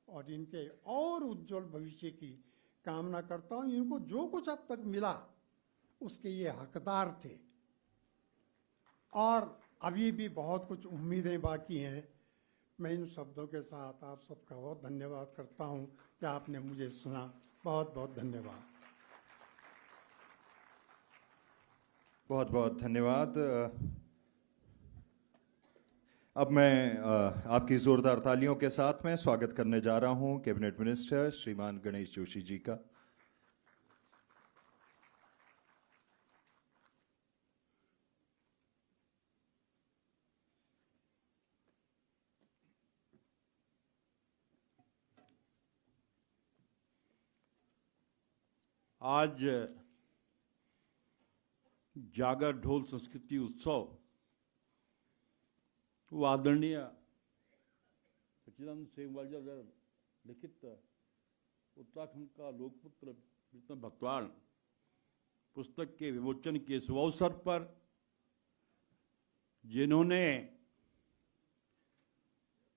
और इनके और उज्जवल भविष्य की कामना करता हूँ। इनको जो कुछ अब तक मिला उसके ये हकदार थे, और अभी भी बहुत कुछ उम्मीदें बाकी हैं। मैं इन शब्दों के साथ आप सबका बहुत धन्यवाद करता हूँ कि आपने मुझे सुना। बहुत बहुत धन्यवाद। बहुत बहुत धन्यवाद। अब मैं आपकी जोरदार तालियों के साथ में स्वागत करने जा रहा हूं कैबिनेट मिनिस्टर श्रीमान गणेश जोशी जी का। आज जागर ढोल संस्कृति उत्सव वो आदरणीय सच्चिदानंद सेमवाल जी द्वारा लिखित उत्तराखंड का लोकपुत्र प्रीतम भक्तवाण पुस्तक के विमोचन के शुभ अवसर पर, जिन्होंने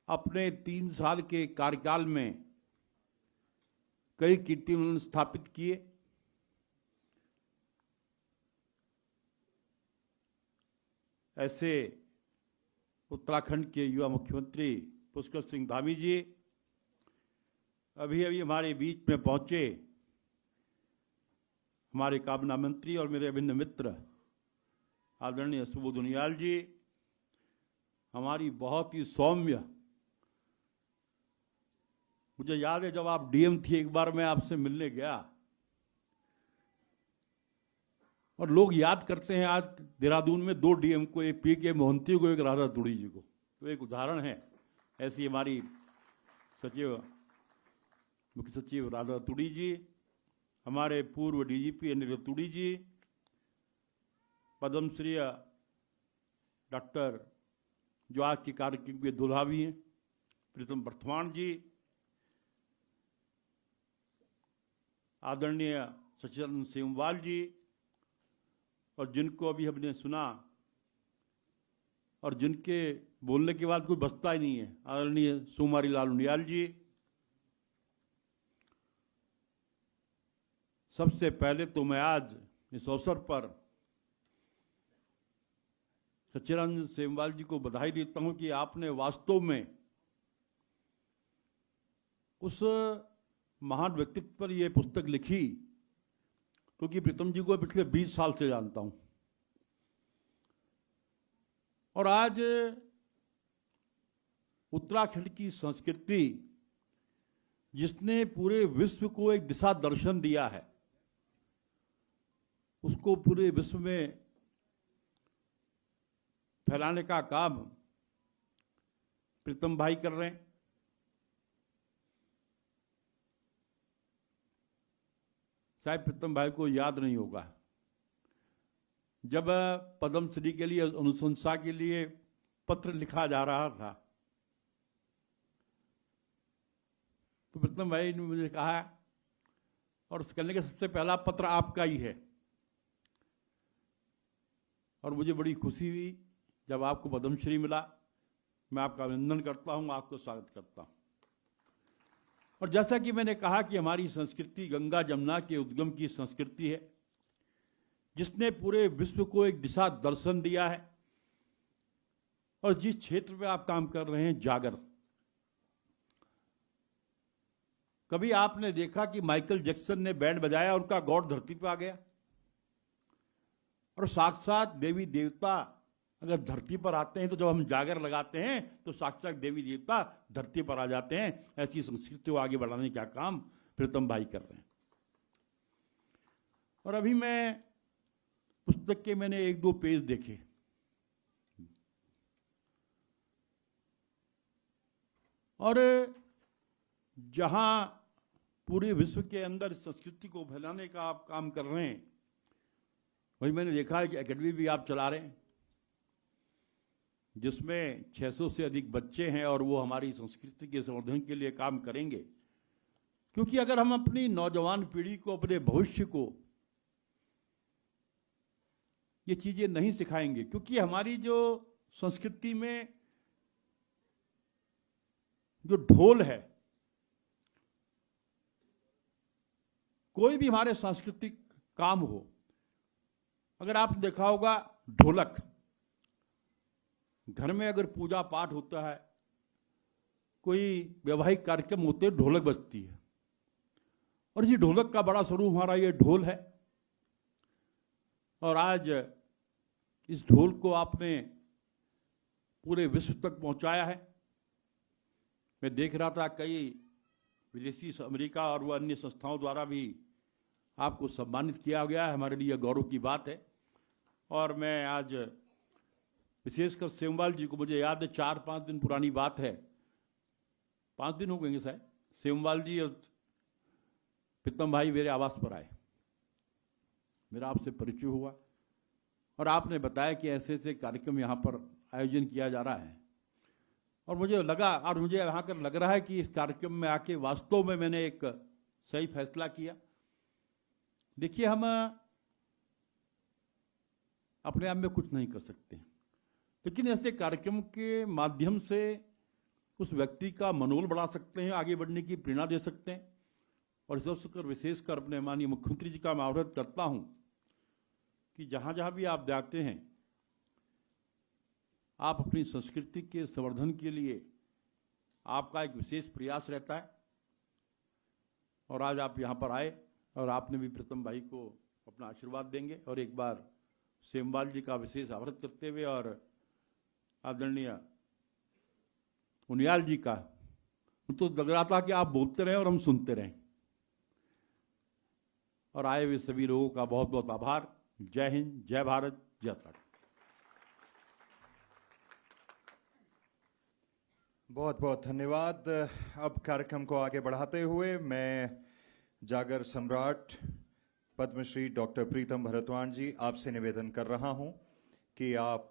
अपने 3 साल के कार्यकाल में कई कीर्तिमान स्थापित किए, ऐसे उत्तराखंड के युवा मुख्यमंत्री पुष्कर सिंह धामी जी अभी अभी हमारे बीच में पहुंचे। हमारे काबीना मंत्री और मेरे अभिन्न मित्र आदरणीय सुबोध उनियाल जी, हमारी बहुत ही सौम्य, मुझे याद है जब आप डीएम थी, एक बार मैं आपसे मिलने गया और लोग याद करते हैं आज देहरादून में 2 डीएम को, एक पीके मोहंती को, एक राधा तुड़ी जी को। तो एक उदाहरण है। ऐसी हमारी मुख्य सचिव राधा तुड़ी जी, हमारे पूर्व डीजीपी अनिल तुड़ी जी, पद्मश्री डॉक्टर जो आज के कार्यक्रम के दुल्हा भी हैं प्रीतम भक्तवाण जी, आदरणीय सच्चिदानंद सेमवाल जी, और जिनको अभी हमने सुना और जिनके बोलने के बाद कुछ बचता ही नहीं है, आदरणीय सुमारी लाल उनियाल जी। सबसे पहले तो मैं आज इस अवसर पर सच्चिदानंद सेमवाल जी को बधाई देता हूं कि आपने वास्तव में उस महान व्यक्तित्व पर यह पुस्तक लिखी, क्योंकि प्रीतम जी को पिछले 20 साल से जानता हूं और आज उत्तराखंड की संस्कृति जिसने पूरे विश्व को एक दिशा दर्शन दिया है, उसको पूरे विश्व में फैलाने का काम प्रीतम भाई कर रहे हैं। शायद प्रीतम भाई को याद नहीं होगा, जब पद्मश्री के लिए अनुशंसा के लिए पत्र लिखा जा रहा था तो प्रीतम भाई ने मुझे कहा, और उस कहने का सबसे पहला पत्र आपका ही है। और मुझे बड़ी खुशी हुई जब आपको पद्मश्री मिला। मैं आपका अभिनंदन करता हूं, आपको स्वागत करता हूं। और जैसा कि मैंने कहा कि हमारी संस्कृति गंगा जमुना के उद्गम की संस्कृति है, जिसने पूरे विश्व को एक दिशा दर्शन दिया है। और जिस क्षेत्र में आप काम कर रहे हैं, जागर, कभी आपने देखा कि माइकल जैक्सन ने बैंड बजाया, उनका गॉड धरती पर आ गया? और साक्षात देवी देवता अगर धरती पर आते हैं तो जब हम जागर लगाते हैं तो साक्षात देवी देवता धरती पर आ जाते हैं। ऐसी संस्कृति को आगे बढ़ाने का काम प्रीतम भाई कर रहे हैं। और अभी मैं पुस्तक के मैंने 1-2 पेज देखे, और जहां पूरे विश्व के अंदर संस्कृति को फैलाने का आप काम कर रहे हैं, वही मैंने देखा है कि एकेडमी भी आप चला रहे हैं, जिसमें 600 से अधिक बच्चे हैं और वो हमारी संस्कृति के संवर्धन के लिए काम करेंगे। क्योंकि अगर हम अपनी नौजवान पीढ़ी को, अपने भविष्य को ये चीजें नहीं सिखाएंगे, क्योंकि हमारी जो संस्कृति में जो ढोल है, कोई भी हमारे सांस्कृतिक काम हो, अगर आप देखा होगा ढोलक, घर में अगर पूजा पाठ होता है, कोई वैवाहिक कार्यक्रम होते हैं, ढोलक बजती है। और इसी ढोलक का बड़ा स्वरूप हमारा ये ढोल है। और आज इस ढोल को आपने पूरे विश्व तक पहुंचाया है। मैं देख रहा था कई विदेशी, अमेरिका और वो अन्य संस्थाओं द्वारा भी आपको सम्मानित किया गया है। हमारे लिए गौरव की बात है। और मैं आज विशेषकर सेमवाल जी को, मुझे याद है 4-5 दिन पुरानी बात है, 5 दिन हो गए शायद, सेमवाल जी और प्रीतम भाई मेरे आवास पर आए, मेरा आपसे परिचय हुआ और आपने बताया कि ऐसे ऐसे कार्यक्रम यहाँ पर आयोजन किया जा रहा है। और मुझे लगा, और मुझे यहाँ कर लग रहा है कि इस कार्यक्रम में आके वास्तव में मैंने एक सही फैसला किया। देखिए, हम अपने आप में कुछ नहीं कर सकते, लेकिन ऐसे कार्यक्रम के माध्यम से उस व्यक्ति का मनोबल बढ़ा सकते हैं, आगे बढ़ने की प्रेरणा दे सकते हैं। और इस अवसर पर विशेषकर अपने माननीय मुख्यमंत्री जी का मैं आग्रह करता हूं कि जहां जहां भी आप जाते हैं, आप अपनी संस्कृति के संवर्धन के लिए आपका एक विशेष प्रयास रहता है। और आज आप यहाँ पर आए और आपने भी प्रीतम भाई को अपना आशीर्वाद देंगे। और एक बार सेमवाल जी का विशेष आग्रह करते हुए और आदरणीय उनियाल जी का, तो लग रहा था कि आप बोलते रहें और हम सुनते रहें। और आए हुए सभी लोगों का बहुत बहुत आभार। जय हिंद, जय भारत, जय उत्तराखंड। बहुत बहुत धन्यवाद। अब कार्यक्रम को आगे बढ़ाते हुए मैं जागर सम्राट पद्मश्री डॉक्टर प्रीतम भरतवाण जी, आपसे निवेदन कर रहा हूं कि आप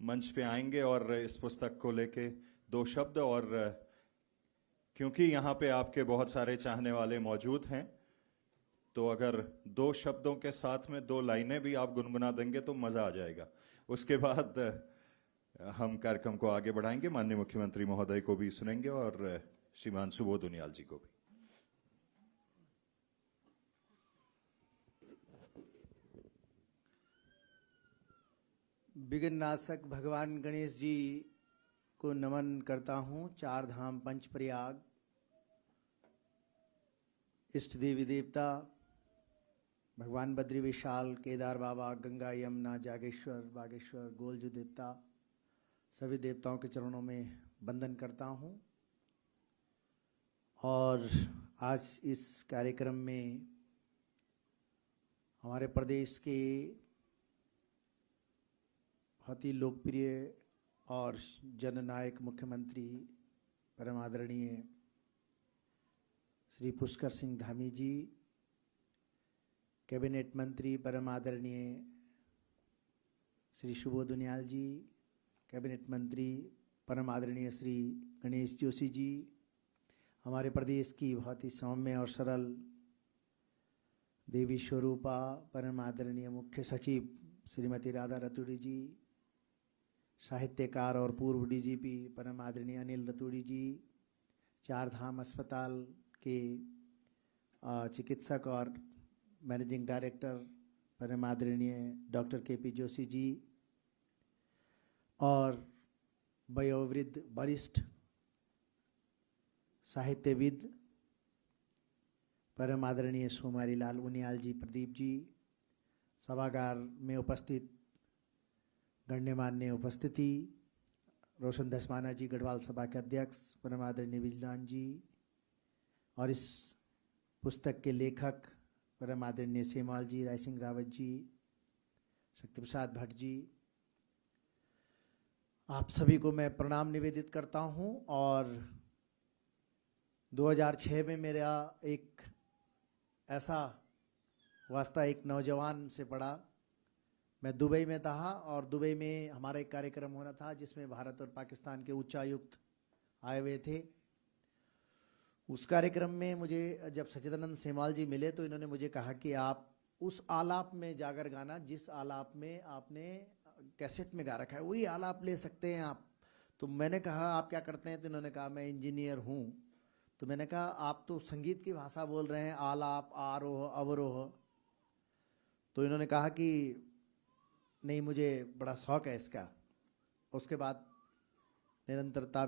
मंच पे आएंगे और इस पुस्तक को लेके 2 शब्द, और क्योंकि यहाँ पे आपके बहुत सारे चाहने वाले मौजूद हैं, तो अगर 2 शब्दों के साथ में 2 लाइनें भी आप गुनगुना देंगे तो मजा आ जाएगा। उसके बाद हम कार्यक्रम को आगे बढ़ाएंगे, माननीय मुख्यमंत्री महोदय को भी सुनेंगे और श्रीमान सुबोध उनियाल जी को भी। विघ्न नाशक भगवान गणेश जी को नमन करता हूँ। 4 धाम पंच प्रयाग, इष्ट देवी देवता भगवान बद्री विशाल, केदार बाबा, गंगा यमुना, जागेश्वर, बागेश्वर, गोलजू देवता, सभी देवताओं के चरणों में वंदन करता हूँ। और आज इस कार्यक्रम में हमारे प्रदेश के बहुत ही लोकप्रिय और जननायक मुख्यमंत्री परम आदरणीय श्री पुष्कर सिंह धामी जी, कैबिनेट मंत्री परम आदरणीय श्री सुबोध उनियाल जी, कैबिनेट मंत्री परम आदरणीय श्री गणेश जोशी जी, हमारे प्रदेश की बहुत ही सौम्य और सरल देवी स्वरूपा परम आदरणीय मुख्य सचिव श्रीमती राधा रतूड़ी जी, साहित्यकार और पूर्व डीजीपी परम आदरणीय अनिल रतूड़ी जी, चार धाम अस्पताल के चिकित्सक और मैनेजिंग डायरेक्टर परम आदरणीय डॉक्टर केपी जोशी जी, और वयोवृद्ध वरिष्ठ साहित्यविद परम आदरणीय सोमारी लाल उनियाल जी प्रदीप जी, सभागार में उपस्थित गण्यमान्य उपस्थिति, रोशन दसमाना जी गढ़वाल सभा के अध्यक्ष परम आदरणीय विजलान जी, और इस पुस्तक के लेखक परम आदरणीय सेमाल जी, राय सिंह रावत जी, शक्ति प्रसाद भट्ट जी, आप सभी को मैं प्रणाम निवेदित करता हूं। और 2006 में मेरा एक ऐसा वास्ता एक नौजवान से पड़ा। मैं दुबई में था और दुबई में हमारा एक कार्यक्रम होना था जिसमें भारत और पाकिस्तान के उच्चायुक्त आए हुए थे। उस कार्यक्रम में मुझे जब सच्चिदानंद सेमाल जी मिले तो इन्होंने मुझे कहा कि आप उस आलाप में जाकर गाना जिस आलाप में आपने कैसेट में गा रखा है, वही आलाप ले सकते हैं आप। तो मैंने कहा आप क्या करते हैं? तो इन्होंने कहा मैं इंजीनियर हूँ। तो मैंने कहा आप तो संगीत की भाषा बोल रहे हैं, आलाप, आरोह, अवरोह। तो इन्होंने कहा कि नहीं, मुझे बड़ा शौक है इसका। उसके बाद निरंतरता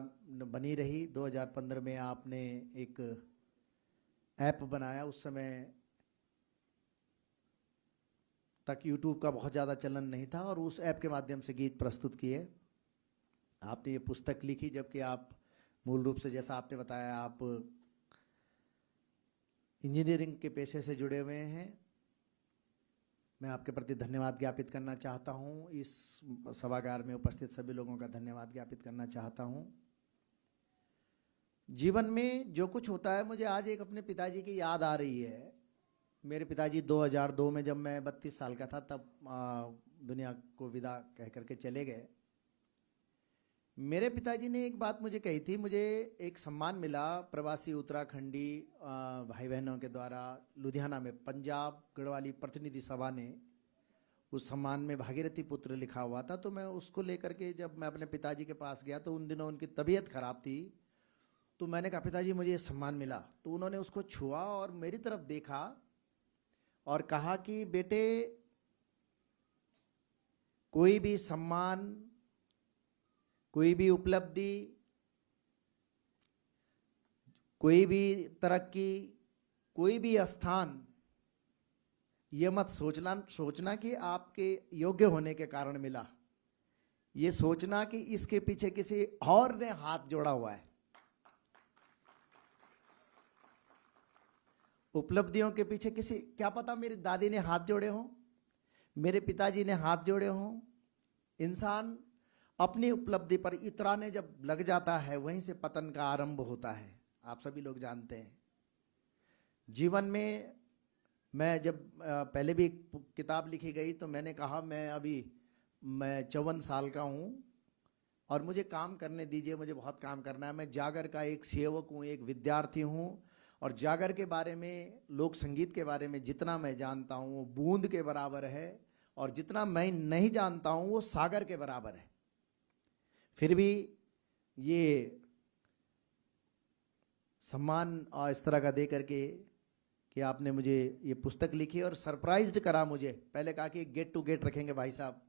बनी रही। 2015 में आपने एक ऐप बनाया। उस समय तक यूट्यूब का बहुत ज़्यादा चलन नहीं था और उस ऐप के माध्यम से गीत प्रस्तुत किए। आपने ये पुस्तक लिखी, जबकि आप मूल रूप से, जैसा आपने बताया, आप इंजीनियरिंग के पेशे से जुड़े हुए हैं। मैं आपके प्रति धन्यवाद ज्ञापित करना चाहता हूं। इस सभागार में उपस्थित सभी लोगों का धन्यवाद ज्ञापित करना चाहता हूं। जीवन में जो कुछ होता है, मुझे आज एक अपने पिताजी की याद आ रही है। मेरे पिताजी 2002 में, जब मैं 32 साल का था, तब दुनिया को विदा कह करके चले गए। मेरे पिताजी ने एक बात मुझे कही थी। मुझे एक सम्मान मिला प्रवासी उत्तराखंडी भाई बहनों के द्वारा लुधियाना में। पंजाब गढ़वाली प्रतिनिधि सभा ने उस सम्मान में भागीरथी पुत्र लिखा हुआ था। तो मैं उसको लेकर के जब मैं अपने पिताजी के पास गया तो उन दिनों उनकी तबीयत खराब थी। तो मैंने कहा पिताजी मुझे ये सम्मान मिला। तो उन्होंने उसको छुआ और मेरी तरफ देखा और कहा कि बेटे, कोई भी सम्मान, कोई भी उपलब्धि, कोई भी तरक्की, कोई भी स्थान, ये मत सोचना कि आपके योग्य होने के कारण मिला। ये सोचना कि इसके पीछे किसी और ने हाथ जोड़ा हुआ है। उपलब्धियों के पीछे किसी, क्या पता मेरी दादी ने हाथ जोड़े हों, मेरे पिताजी ने हाथ जोड़े हों। इंसान अपनी उपलब्धि पर इतराने जब लग जाता है, वहीं से पतन का आरंभ होता है। आप सभी लोग जानते हैं। जीवन में मैं जब पहले भी एक किताब लिखी गई तो मैंने कहा मैं 54 साल का हूँ और मुझे काम करने दीजिए, मुझे बहुत काम करना है। मैं जागर का एक सेवक हूँ, एक विद्यार्थी हूँ और जागर के बारे में, लोक संगीत के बारे में जितना मैं जानता हूँ वो बूंद के बराबर है और जितना मैं नहीं जानता हूँ वो सागर के बराबर है। फिर भी ये सम्मान इस तरह का दे करके कि आपने मुझे ये पुस्तक लिखी और सरप्राइज्ड करा मुझे। पहले कहा कि गेट टू गेट रखेंगे भाई साहब,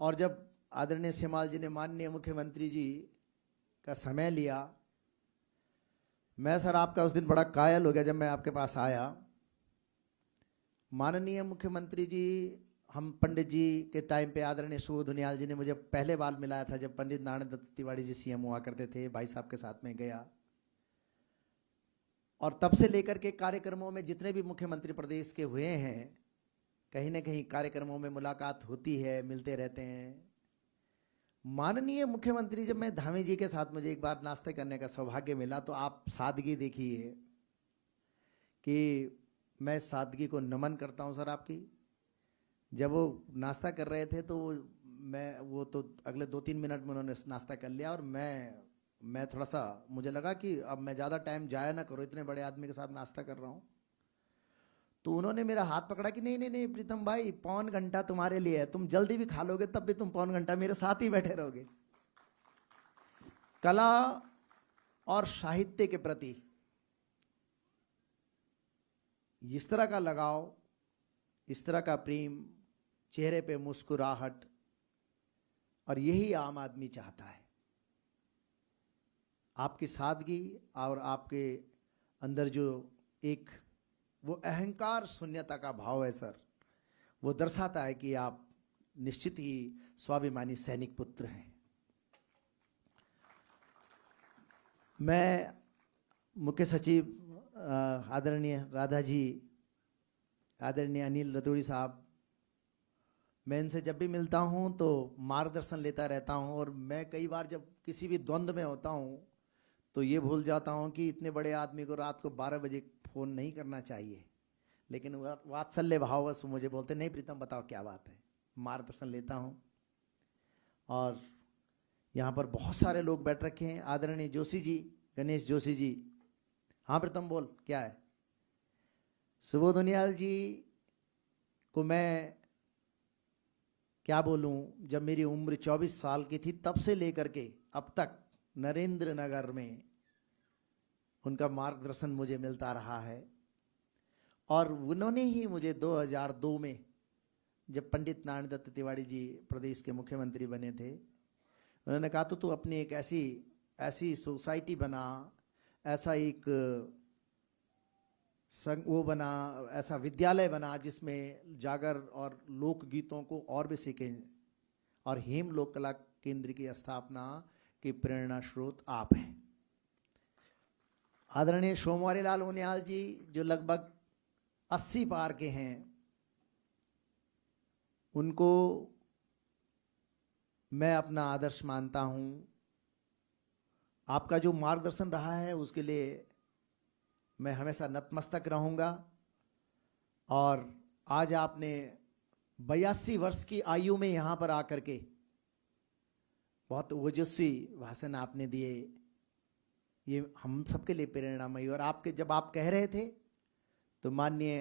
और जब आदरणीय सेमाल जी ने, माननीय मुख्यमंत्री जी का समय लिया, मैं सर आपका उस दिन बड़ा कायल हो गया जब मैं आपके पास आया। माननीय मुख्यमंत्री जी, हम पंडित जी के टाइम पे आदरणीय सुबोध उनियाल जी ने मुझे पहले बार मिलाया था जब पंडित नारायण दत्त तिवारी जी सीएम हुआ करते थे। भाई साहब के साथ में गया और तब से लेकर के कार्यक्रमों में जितने भी मुख्यमंत्री प्रदेश के हुए हैं, कहीं ना कहीं कार्यक्रमों में मुलाकात होती है, मिलते रहते हैं। माननीय मुख्यमंत्री, जब मैं धामी जी के साथ मुझे एक बार नाश्ते करने का सौभाग्य मिला तो आप सादगी देखिए कि मैं इस सादगी को नमन करता हूं सर आपकी। जब वो नाश्ता कर रहे थे तो वो तो अगले 2-3 मिनट में उन्होंने नाश्ता कर लिया, और मैं थोड़ा सा, मुझे लगा कि अब मैं ज़्यादा टाइम जाया ना करूँ, इतने बड़े आदमी के साथ नाश्ता कर रहा हूँ। तो उन्होंने मेरा हाथ पकड़ा कि नहीं नहीं नहीं प्रीतम भाई, पौन घंटा तुम्हारे लिए है, तुम जल्दी भी खा लोगे तब भी तुम पौन घंटा मेरे साथ ही बैठे रहोगे। कला और साहित्य के प्रति इस तरह का लगाव, इस तरह का प्रेम, चेहरे पे मुस्कुराहट, और यही आम आदमी चाहता है। आपकी सादगी और आपके अंदर जो एक वो अहंकार शून्यता का भाव है सर, वो दर्शाता है कि आप निश्चित ही स्वाभिमानी सैनिक पुत्र हैं। मैं मुख्य सचिव आदरणीय राधा जी, आदरणीय अनिल रतूड़ी साहब, मैं इनसे जब भी मिलता हूं तो मार्गदर्शन लेता रहता हूं, और मैं कई बार जब किसी भी द्वंद्व में होता हूं तो ये भूल जाता हूं कि इतने बड़े आदमी को रात को 12 बजे फ़ोन नहीं करना चाहिए, लेकिन वात्सल्य भाववश मुझे बोलते नहीं प्रीतम बताओ क्या बात है। मार्गदर्शन लेता हूं। और यहाँ पर बहुत सारे लोग बैठ रखे हैं। आदरणीय जोशी जी, गणेश जोशी जी, हाँ प्रीतम बोल क्या है। सुबोध उनियाल जी को मैं क्या बोलूं, जब मेरी उम्र 24 साल की थी तब से लेकर के अब तक नरेंद्र नगर में उनका मार्गदर्शन मुझे मिलता रहा है। और उन्होंने ही मुझे 2002 में जब पंडित नारायण दत्त तिवारी जी प्रदेश के मुख्यमंत्री बने थे, उन्होंने कहा तो तू अपनी एक ऐसी सोसाइटी बना, ऐसा एक वो बना, ऐसा विद्यालय बना जिसमें जागर और लोकगीतों को और भी सीखें, और हेम लोक कला केंद्र की स्थापना की प्रेरणा स्रोत आप हैं। आदरणीय सोमवारी लाल उनियाल जी जो लगभग 80 पार के हैं, उनको मैं अपना आदर्श मानता हूं। आपका जो मार्गदर्शन रहा है उसके लिए मैं हमेशा नतमस्तक रहूंगा। और आज आपने 82 वर्ष की आयु में यहाँ पर आकर के बहुत ओजस्वी भाषण आपने दिए, ये हम सबके लिए प्रेरणामयी। और आपके जब आप कह रहे थे तो माननीय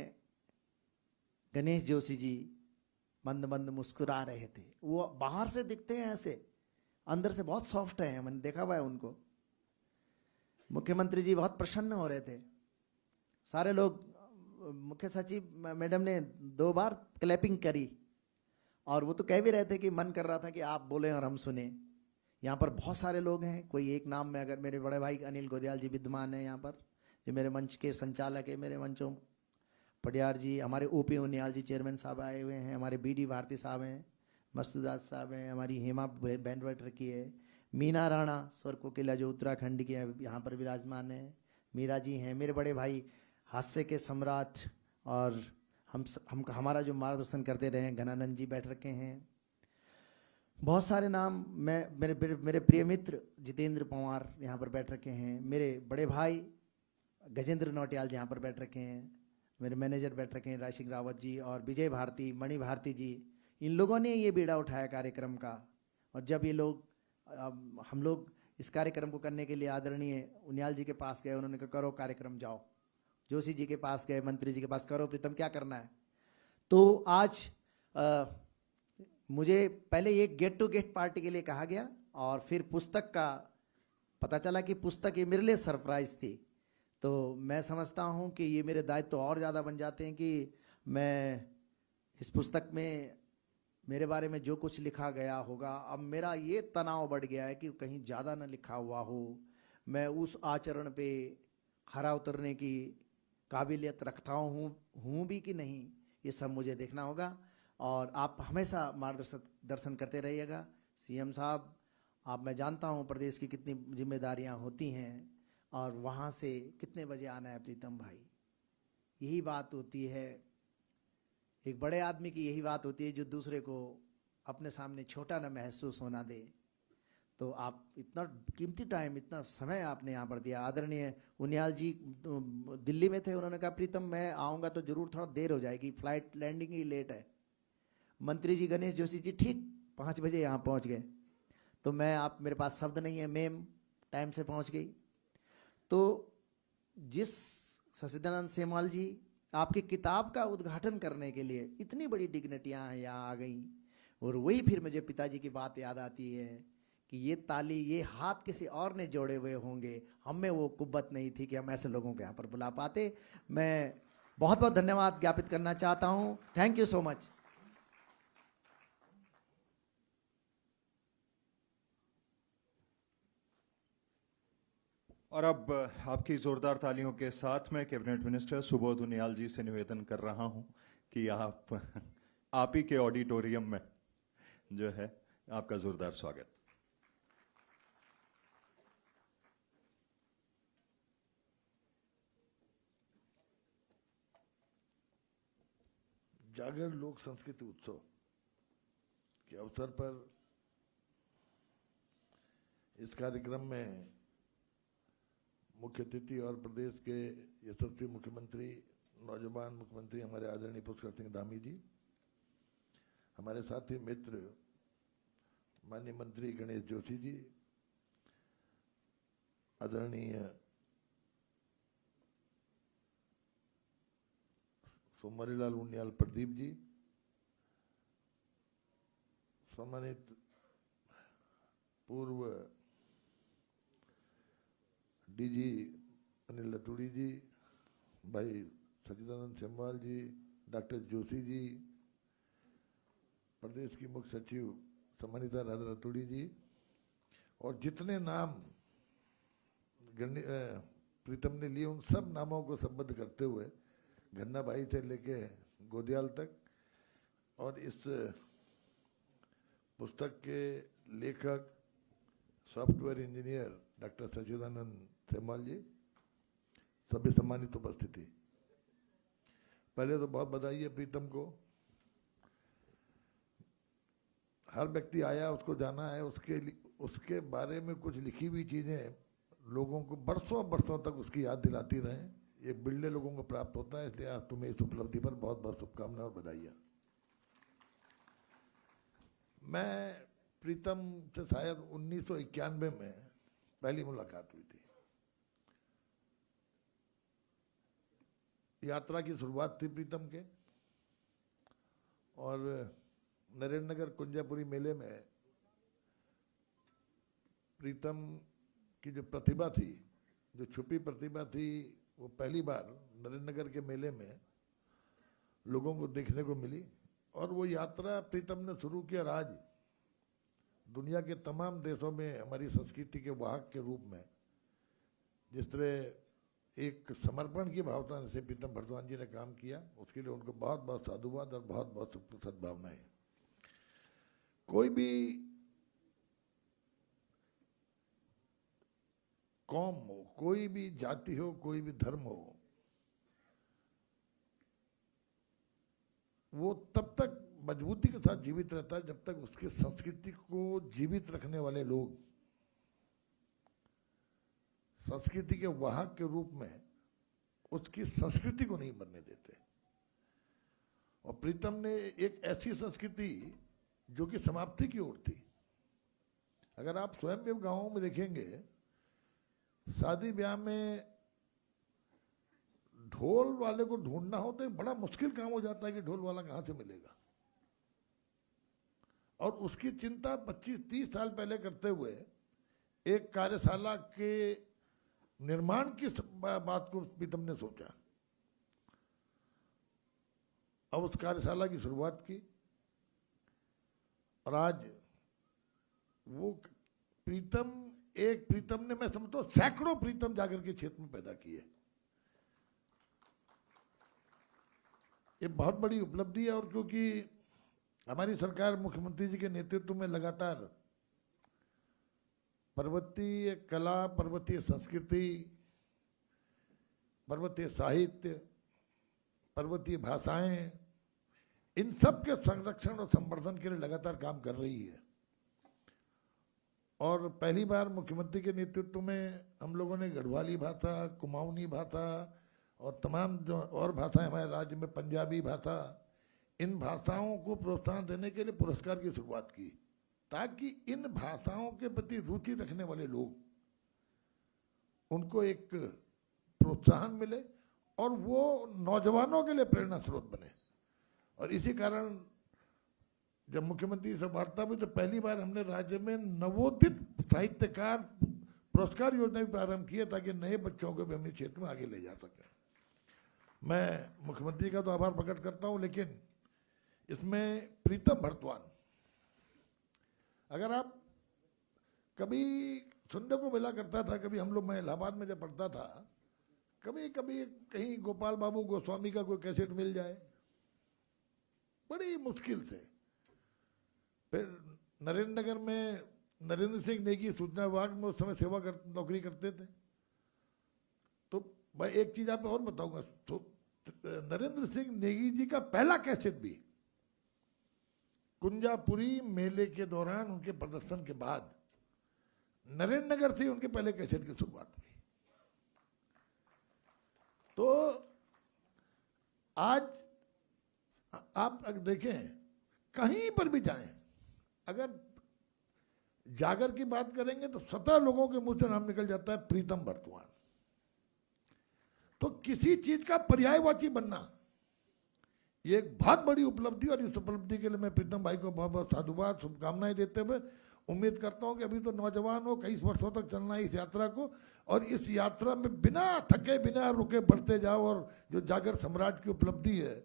गणेश जोशी जी मंद मंद मुस्कुरा रहे थे। वो बाहर से दिखते हैं ऐसे, अंदर से बहुत सॉफ्ट हैं, मैंने देखा हुआ है उनको। मुख्यमंत्री जी बहुत प्रसन्न हो रहे थे। सारे लोग, मुख्य सचिव मैडम ने 2 बार क्लैपिंग करी, और वो तो कह भी रहे थे कि मन कर रहा था कि आप बोलें और हम सुने। यहाँ पर बहुत सारे लोग हैं, कोई एक नाम में अगर मेरे बड़े भाई अनिल गोदियाल जी विद्यमान है यहाँ पर, जो मेरे मंच के संचालक है, मेरे मंचों पटियार जी, हमारे ओपी उनियाल जी चेयरमैन साहब आए हुए हैं, हमारे बीडी भारती साहब हैं, मस्तुदास साहब हैं, हमारी हेमा बैंड वाइटर की है, मीना राणा स्वर कोकिला जो उत्तराखंड की है यहाँ पर विराजमान है, मीरा जी हैं, मेरे बड़े भाई हास्य के सम्राट और हमारा जो मार्गदर्शन करते रहे हैं घनानंद जी बैठ रखे हैं। बहुत सारे नाम मेरे प्रिय मित्र जितेंद्र पंवार यहाँ पर बैठ रखे हैं, मेरे बड़े भाई गजेंद्र नौटियाल जी यहाँ पर बैठ रखे हैं, मेरे मैनेजर बैठ रखे हैं राज सिंह रावत जी और विजय भारती, मणि भारती जी। इन लोगों ने ये बीड़ा उठाया कार्यक्रम का। और जब ये लोग हम लोग इस कार्यक्रम को करने के लिए आदरणीय उनियाल जी के पास गए, उन्होंने कहा करो कार्यक्रम, जाओ। जोशी जी के पास गए, मंत्री जी के पास, करो प्रीतम क्या करना है। तो आज मुझे पहले एक गेट टू गेट पार्टी के लिए कहा गया, और फिर पुस्तक का पता चला कि पुस्तक ये मेरे लिए सरप्राइज थी। तो मैं समझता हूँ कि ये मेरे दायित्व तो और ज़्यादा बन जाते हैं कि मैं इस पुस्तक में मेरे बारे में जो कुछ लिखा गया होगा, अब मेरा ये तनाव बढ़ गया है कि कहीं ज़्यादा ना लिखा हुआ हो, मैं उस आचरण पे खरा उतरने की काबिलियत रखता हूँ भी कि नहीं, ये सब मुझे देखना होगा। और आप हमेशा मार्गदर्शन करते रहिएगा। सीएम साहब, आप, मैं जानता हूँ प्रदेश की कितनी जिम्मेदारियाँ होती हैं, और वहाँ से कितने बजे आना है प्रीतम भाई, यही बात होती है। एक बड़े आदमी की यही बात होती है जो दूसरे को अपने सामने छोटा न महसूस होना दे। तो आप इतना कीमती टाइम, इतना समय आपने यहाँ पर दिया। आदरणीय उनियाल जी दिल्ली में थे, उन्होंने कहा प्रीतम मैं आऊँगा तो जरूर, थोड़ा देर हो जाएगी, फ्लाइट लैंडिंग ही लेट है। मंत्री जी गणेश जोशी जी ठीक 5 बजे यहाँ पहुँच गए। तो आप मेरे पास शब्द नहीं है, मैम टाइम से पहुँच गई। तो जिस शशिदानंद सेमवाल जी आपकी किताब का उद्घाटन करने के लिए इतनी बड़ी डिग्निटियाँ यहाँ आ गई, और वही फिर मुझे पिताजी की बात याद आती है कि ये ताली, ये हाथ किसी और ने जोड़े हुए होंगे, हम में वो कुव्वत नहीं थी कि हम ऐसे लोगों को यहाँ पर बुला पाते। मैं बहुत बहुत धन्यवाद ज्ञापित करना चाहता हूँ। Thank you so much. और अब आपकी जोरदार तालियों के साथ में कैबिनेट मिनिस्टर सुबोध उनियाल जी से निवेदन कर रहा हूं कि आप ही के ऑडिटोरियम में जो है आपका जोरदार स्वागत। जागर लोक संस्कृति उत्सव के अवसर पर इस कार्यक्रम में मुख्य अतिथि और प्रदेश के यशस्वी मुख्यमंत्री, नौजवान मुख्यमंत्री हमारे आदरणीय पुष्कर सिंह धामी जी, हमारे साथी मित्र माननीय मंत्री गणेश जोशी जी, आदरणीय सोमवारीलाल उनियाल प्रदीप जी, सम्मानित पूर्व डीजी अनिल रतूड़ी जी, भाई सचिदानंद सेमवाल जी, डॉक्टर जोशी जी, प्रदेश की मुख्य सचिव सम्मानिता राधा रतूड़ी जी, और जितने नाम प्रीतम ने लिए उन सब नामों को संबद्ध करते हुए गन्ना भाई से लेके गोदियाल तक, और इस पुस्तक के लेखक software engineer doctor Sachidanand Semwal ji, सभी सम्मानित उपस्थिति। पहले तो बहुत बधाई है प्रीतम को। हर व्यक्ति आया, उसको जाना है, उसके बारे में कुछ लिखी हुई चीजें लोगों को बरसों बरसों तक उसकी याद दिलाती रहें, ये बिरले लोगों को प्राप्त होता है। इसलिए आज तुम्हें इस उपलब्धि पर बहुत बहुत शुभकामनाएं और बधाइयाँ। मैं प्रीतम से शायद 1991 में पहली मुलाकात हुई थी। यात्रा की शुरुआत थी प्रीतम के, और नरेंद्र नगर कुंजापुरी मेले में प्रीतम की जो प्रतिभा थी, जो छुपी प्रतिभा थी, वो पहली बार नरेंद्र नगर के मेले में लोगों को देखने को मिली। और वो यात्रा प्रीतम ने शुरू किया, आज दुनिया के तमाम देशों में हमारी संस्कृति के वाहक के रूप में जिस तरह एक समर्पण की भावना से प्रीतम भरद्वाज जी ने काम किया, उसके लिए उनको बहुत बहुत साधुवाद और बहुत बहुत सद्भावनाएं। कोई भी कौम हो, कोई भी जाति हो, कोई भी धर्म हो, वो तब तक मजबूती के साथ जीवित रहता है जब तक उसकी संस्कृति को जीवित रखने वाले लोग संस्कृति के वाहक के रूप में उसकी संस्कृति को नहीं बनने देते। और प्रीतम ने एक ऐसी संस्कृति जो कि समाप्ति की ओर थी। अगर आप स्वयं भी गांवों में देखेंगे, शादी ब्याह में ढोल वाले को ढूंढना हो तो बड़ा मुश्किल काम हो जाता है कि ढोल वाला कहां से मिलेगा। और उसकी चिंता 25-30 साल पहले करते हुए एक कार्यशाला के निर्माण की बात को प्रीतम ने सोचा। अब उस कार्यशाला की शुरुआत की, और आज वो प्रीतम ने, मैं समझता हूं सैकड़ों प्रीतम जागर के क्षेत्र में पैदा किए। ये बहुत बड़ी उपलब्धि है। और क्योंकि हमारी सरकार मुख्यमंत्री जी के नेतृत्व में लगातार पर्वतीय कला, पर्वतीय संस्कृति, पर्वतीय साहित्य, पर्वतीय भाषाएं, इन सब के संरक्षण और संवर्धन के लिए लगातार काम कर रही है। और पहली बार मुख्यमंत्री के नेतृत्व में हम लोगों ने गढ़वाली भाषा, कुमाऊनी भाषा और तमाम जो और भाषाएं हमारे राज्य में, पंजाबी भाषा, इन भाषाओं को प्रोत्साहन देने के लिए पुरस्कार की शुरुआत की, ताकि इन भाषाओं के प्रति रुचि रखने वाले लोग, उनको एक प्रोत्साहन मिले और वो नौजवानों के लिए प्रेरणा स्रोत बने। और इसी कारण जब मुख्यमंत्री से वार्ता हुई तो पहली बार हमने राज्य में नवोदित साहित्यकार पुरस्कार योजना भी प्रारंभ की है, ताकि नए बच्चों को भी अपने क्षेत्र में आगे ले जा सकें। मैं मुख्यमंत्री का तो आभार प्रकट करता हूं, लेकिन इसमें प्रीतम भरतवान, अगर आप कभी सुनने को मिला करता था, कभी हम लोग, मैं इलाहाबाद में जब पढ़ता था, कभी कभी कहीं गोपाल बाबू गोस्वामी का कोई कैसेट मिल जाए, बड़ी मुश्किल से। फिर नरेंद्र नगर में नरेंद्र सिंह नेगी सूचना विभाग में उस समय नौकरी करते थे। तो मैं एक चीज आप और बताऊंगा, तो नरेंद्र सिंह नेगी जी का पहला कैसेट भी कुंजापुरी मेले के दौरान, उनके प्रदर्शन के बाद नरेंद्र नगर से उनके पहले कैसेट की शुरुआत हुई। तो आज आप अगर देखें, कहीं पर भी जाएं, अगर जागर की बात करेंगे तो स्वतः लोगों के मुंह से नाम निकल जाता है प्रीतम बर्तवान। तो किसी चीज का पर्यायवाची बनना ये एक बहुत बड़ी उपलब्धि, और इस उपलब्धि के लिए मैं प्रीतम भाई को बहुत बहुत साधुवाद, शुभकामनाएं देते हुए उम्मीद करता हूं कि अभी तो नौजवान हो, कई वर्षों तक चलना है इस यात्रा को, और इस यात्रा में बिना थके बिना रुके बढ़ते जाओ, और जो जागर सम्राट की उपलब्धि है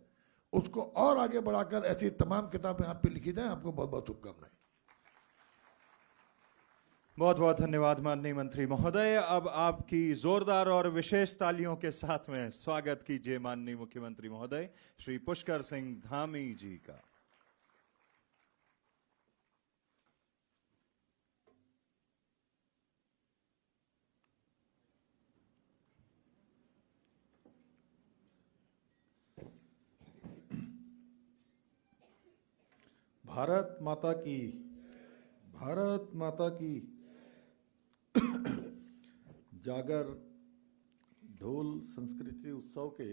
उसको और आगे बढ़ाकर ऐसी तमाम किताबें आप पे लिखी जाएं। आपको बहुत बहुत शुभकामनाएं। बहुत बहुत धन्यवाद माननीय मंत्री महोदय। अब आपकी जोरदार और विशेष तालियों के साथ में स्वागत कीजिए माननीय मुख्यमंत्री महोदय श्री पुष्कर सिंह धामी जी का। भारत माता की, भारत माता की। जागर ढोल संस्कृति उत्सव के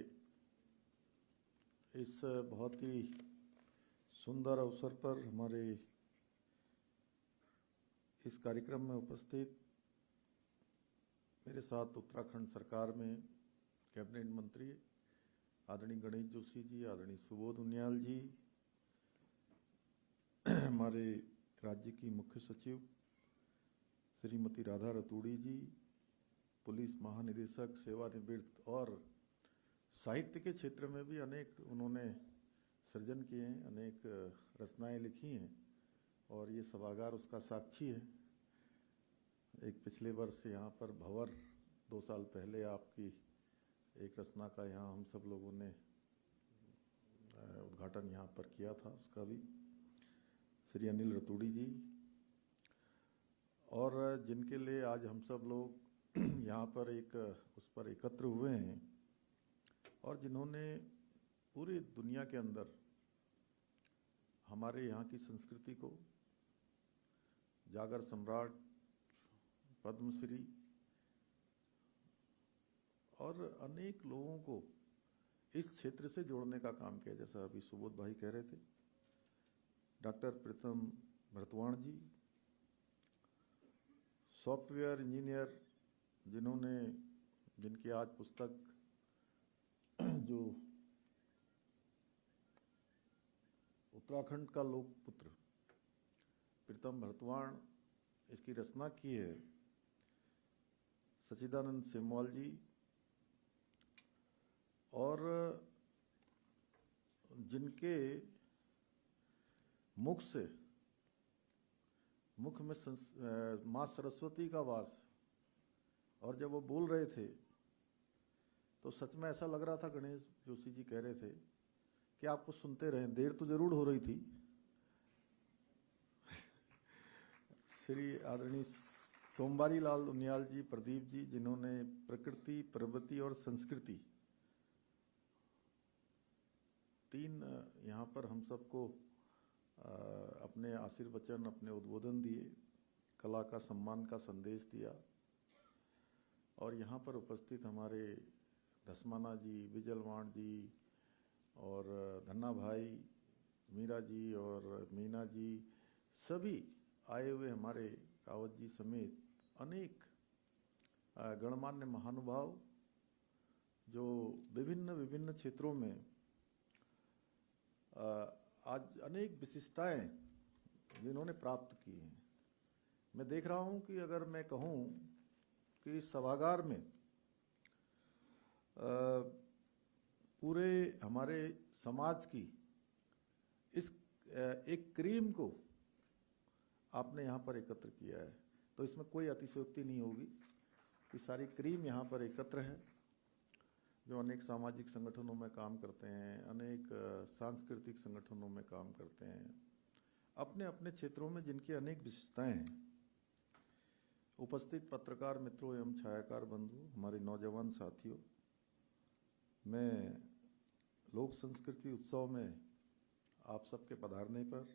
इस बहुत ही सुंदर अवसर पर हमारे इस कार्यक्रम में उपस्थित मेरे साथ उत्तराखंड सरकार में कैबिनेट मंत्री आदरणीय गणेश जोशी जी, आदरणीय सुबोध उनियाल जी, हमारे राज्य की मुख्य सचिव श्रीमती राधा रतूड़ी जी, पुलिस महानिदेशक सेवानिवृत्त, और साहित्य के क्षेत्र में भी अनेक उन्होंने सृजन किए हैं, अनेक रचनाएं लिखी हैं, और ये सभागार उसका साक्षी है। एक पिछले वर्ष यहाँ पर भंवर 2 साल पहले आपकी एक रचना का यहाँ हम सब लोगों ने उद्घाटन यहाँ पर किया था, उसका भी श्री अनिल रतूड़ी जी, और जिनके लिए आज हम सब लोग यहाँ पर उस पर एकत्र हुए हैं, और जिन्होंने पूरी दुनिया के अंदर हमारे यहाँ की संस्कृति को, जागर सम्राट, पद्मश्री और अनेक लोगों को इस क्षेत्र से जोड़ने का काम किया। जैसा अभी सुबोध भाई कह रहे थे, डॉक्टर प्रीतम भरतवान जी, सॉफ्टवेयर इंजीनियर, जिनकी आज पुस्तक जो उत्तराखंड का लोकपुत्र प्रीतम भरतवान, इसकी रचना की है सचिदानंद सेमवाल जी, और जिनके मुख में माँ सरस्वती का वास, और जब वो बोल रहे थे तो सच में ऐसा लग रहा था, गणेश जोशी जी कह रहे थे कि आपको सुनते रहें, देर तो जरूर हो रही थी। श्री आदरणीय सोमवारी लाल उनियाल जी, प्रदीप जी, जिन्होंने प्रकृति, प्रवृत्ति और संस्कृति 3 यहाँ पर हम सबको अपने आशीर्वचन, अपने उद्बोधन दिए। कला का सम्मान का संदेश दिया। और यहाँ पर उपस्थित हमारे धसमाना जी, विजलवाण जी और धन्ना भाई, मीरा जी और मीना जी, सभी आए हुए हमारे रावत जी समेत अनेक गणमान्य महानुभाव जो विभिन्न विभिन्न क्षेत्रों में आज अनेक विशिष्टताएं जिन्होंने प्राप्त की हैं। मैं देख रहा हूं कि अगर मैं कहूं कि इस सभागार में पूरे हमारे समाज की इस एक क्रीम को आपने यहाँ पर एकत्र किया है, तो इसमें कोई अतिशयोक्ति नहीं होगी कि सारी क्रीम यहाँ पर एकत्र है, जो अनेक सामाजिक संगठनों में काम करते हैं, अनेक सांस्कृतिक संगठनों में काम करते हैं, अपने अपने क्षेत्रों में जिनकी अनेक विशेषताएं हैं। उपस्थित पत्रकार मित्रों एवं छायाकार बंधु, हमारे नौजवान साथियों, मैं लोक संस्कृति उत्सव में आप सबके पधारने पर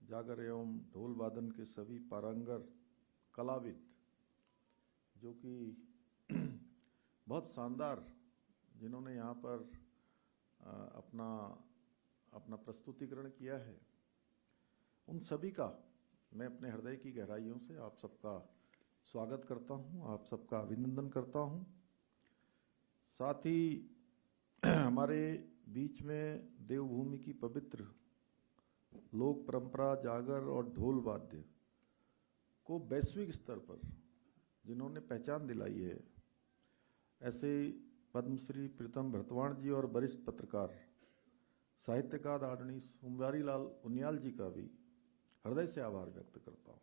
जागर एवं ढोल वादन के सभी पारंगर कलाविद जो कि बहुत शानदार जिन्होंने यहाँ पर अपना प्रस्तुतिकरण किया है, उन सभी का मैं अपने हृदय की गहराइयों से आप सबका स्वागत करता हूँ, आप सबका अभिनंदन करता हूँ। साथ ही हमारे बीच में देवभूमि की पवित्र लोक परंपरा जागर और ढोल वाद्य को वैश्विक स्तर पर जिन्होंने पहचान दिलाई है, ऐसे पद्मश्री प्रीतम भरतवाण जी और वरिष्ठ पत्रकार साहित्यकार आदरणीय सुंबारी लाल उनियाल जी का भी हृदय से आभार व्यक्त करता हूँ।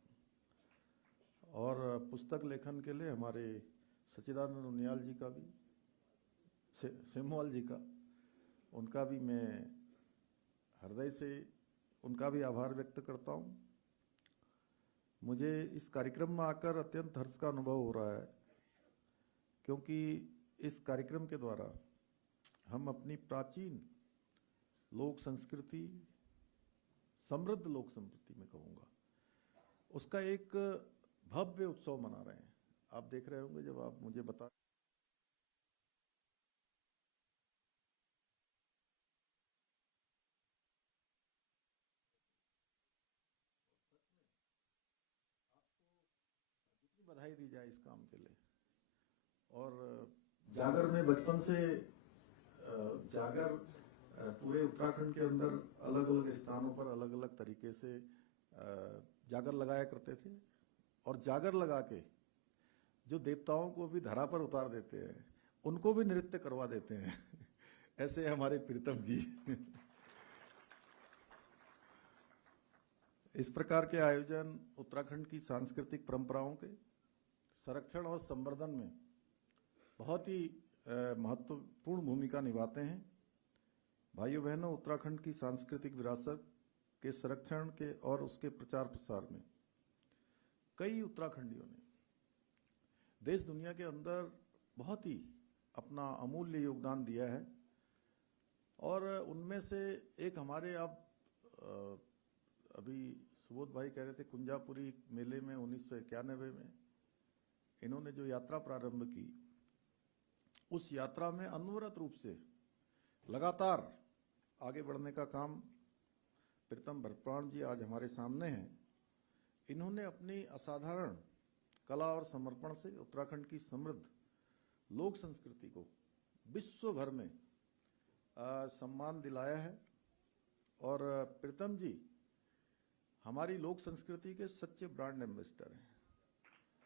और पुस्तक लेखन के लिए हमारे सच्चिदानंद उनियाल जी का भी, सेमवाल जी का, उनका भी मैं हृदय से उनका भी आभार व्यक्त करता हूँ। मुझे इस कार्यक्रम में आकर अत्यंत हर्ष का अनुभव हो रहा है, क्योंकि इस कार्यक्रम के द्वारा हम अपनी प्राचीन लोक संस्कृति, समृद्ध लोक संस्कृति में कहूँगा, उसका एक भव्य उत्सव मना रहे हैं। आप देख रहे होंगे जब आप मुझे बता बधाई दी जाए इस काम के लिए। और जागर में बचपन से जागर पूरे उत्तराखंड के अंदर अलग अलग स्थानों पर अलग अलग तरीके से जागर लगाया करते थे, और जागर लगा के जो देवताओं को भी धरा पर उतार देते हैं उनको भी नृत्य करवा देते हैं ऐसे हमारे प्रीतम जी इस प्रकार के आयोजन उत्तराखंड की सांस्कृतिक परंपराओं के संरक्षण और संवर्धन में बहुत ही महत्वपूर्ण भूमिका निभाते हैं। भाइयों बहनों, उत्तराखंड की सांस्कृतिक विरासत के संरक्षण के और उसके प्रचार प्रसार में कई उत्तराखंडियों ने देश दुनिया के अंदर बहुत ही अपना अमूल्य योगदान दिया है। और उनमें से एक हमारे अभी सुबोध भाई कह रहे थे, कुंजापुरी मेले में 1991 में इन्होंने जो यात्रा प्रारंभ की, उस यात्रा में अनवरत रूप से लगातार आगे बढ़ने का काम प्रीतम भरतवाण जी आज हमारे सामने हैं। इन्होंने अपनी असाधारण कला और समर्पण से उत्तराखंड की समृद्ध लोक संस्कृति को विश्व भर में सम्मान दिलाया है। और प्रीतम जी हमारी लोक संस्कृति के सच्चे ब्रांड एम्बेसडर हैं।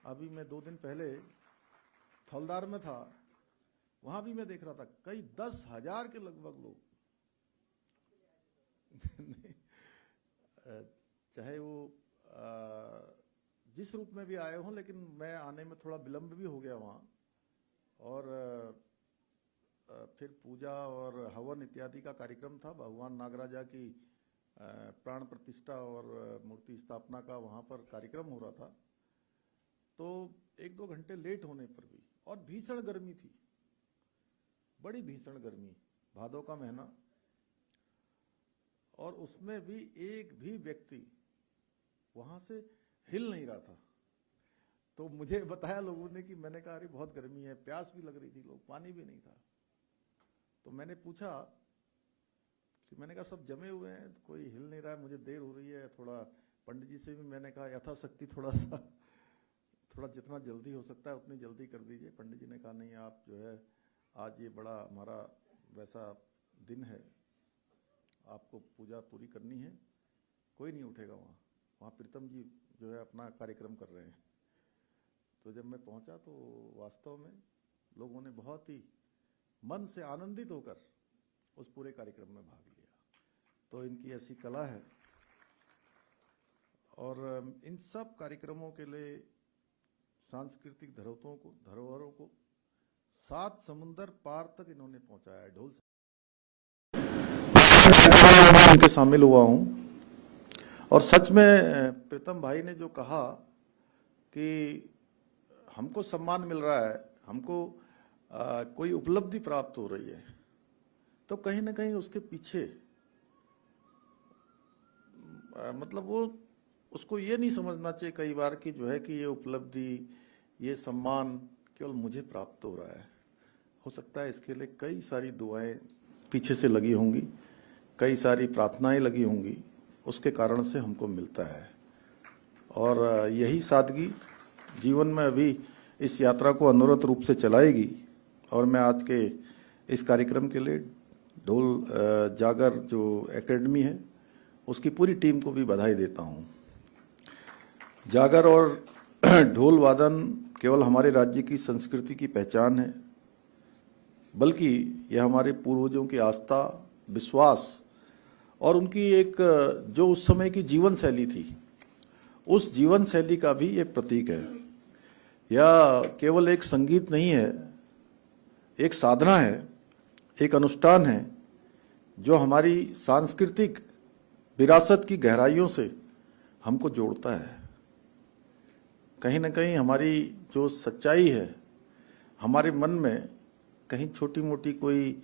अभी मैं 2 दिन पहले थलदार में था, वहां भी मैं देख रहा था कई 10,000 के लगभग लोग चाहे वो जिस रूप में भी आए हों, लेकिन मैं आने में थोड़ा विलंब भी हो गया वहाँ। और फिर पूजा और हवन इत्यादि का कार्यक्रम था। भगवान नागराजा की प्राण प्रतिष्ठा और मूर्ति स्थापना का वहाँ पर कार्यक्रम हो रहा था। तो 1-2 घंटे लेट होने पर भी, और भीषण गर्मी थी, बड़ी भीषण गर्मी, भादों का महीना, और उसमें भी एक भी व्यक्ति वहाँ से हिल नहीं रहा था। तो मुझे बताया लोगों ने कि मैंने कहा अरे बहुत गर्मी है, प्यास भी लग रही थी, लोग पानी भी नहीं था। तो मैंने पूछा कि मैंने कहा सब जमे हुए हैं, कोई हिल नहीं रहा है, मुझे देर हो रही है, थोड़ा पंडित जी से भी मैंने कहा यथाशक्ति थोड़ा जितना जल्दी हो सकता है उतनी जल्दी कर दीजिए। पंडित जी ने कहा नहीं, आप जो है आज ये बड़ा हमारा वैसा दिन है, आपको पूजा पूरी करनी है, कोई नहीं उठेगा। वहाँ प्रीतम जी जो है अपना कार्यक्रम कर रहे हैं। तो जब मैं पहुंचा तो वास्तव में लोगों ने बहुत ही मन से आनंदित होकर उस पूरे कार्यक्रम में भाग लिया। तो इनकी ऐसी कला है। और इन सब कार्यक्रमों के लिए सांस्कृतिक धरोहरों को 7 समुंदर पार तक इन्होंने पहुंचाया है। ढोल इनके शामिल हुआ हूं और सच में प्रीतम भाई ने जो कहा कि हमको सम्मान मिल रहा है, हमको कोई उपलब्धि प्राप्त हो रही है, तो कहीं ना कहीं उसके पीछे मतलब वो उसको ये नहीं समझना चाहिए कई बार कि जो है कि ये उपलब्धि, ये सम्मान केवल मुझे प्राप्त हो रहा है। हो सकता है इसके लिए कई सारी दुआएं पीछे से लगी होंगी, कई सारी प्रार्थनाएं लगी होंगी, उसके कारण से हमको मिलता है। और यही सादगी जीवन में अभी इस यात्रा को अनवरत रूप से चलाएगी। और मैं आज के इस कार्यक्रम के लिए ढोल जागर जो एकेडमी है उसकी पूरी टीम को भी बधाई देता हूँ। जागर और ढोल वादन केवल हमारे राज्य की संस्कृति की पहचान है, बल्कि यह हमारे पूर्वजों की आस्था, विश्वास और उनकी एक जो उस समय की जीवन शैली थी, उस जीवन शैली का भी एक प्रतीक है। यह केवल एक संगीत नहीं है, एक साधना है, एक अनुष्ठान है जो हमारी सांस्कृतिक विरासत की गहराइयों से हमको जोड़ता है। कहीं ना कहीं हमारी जो सच्चाई है, हमारे मन में कहीं छोटी मोटी कोई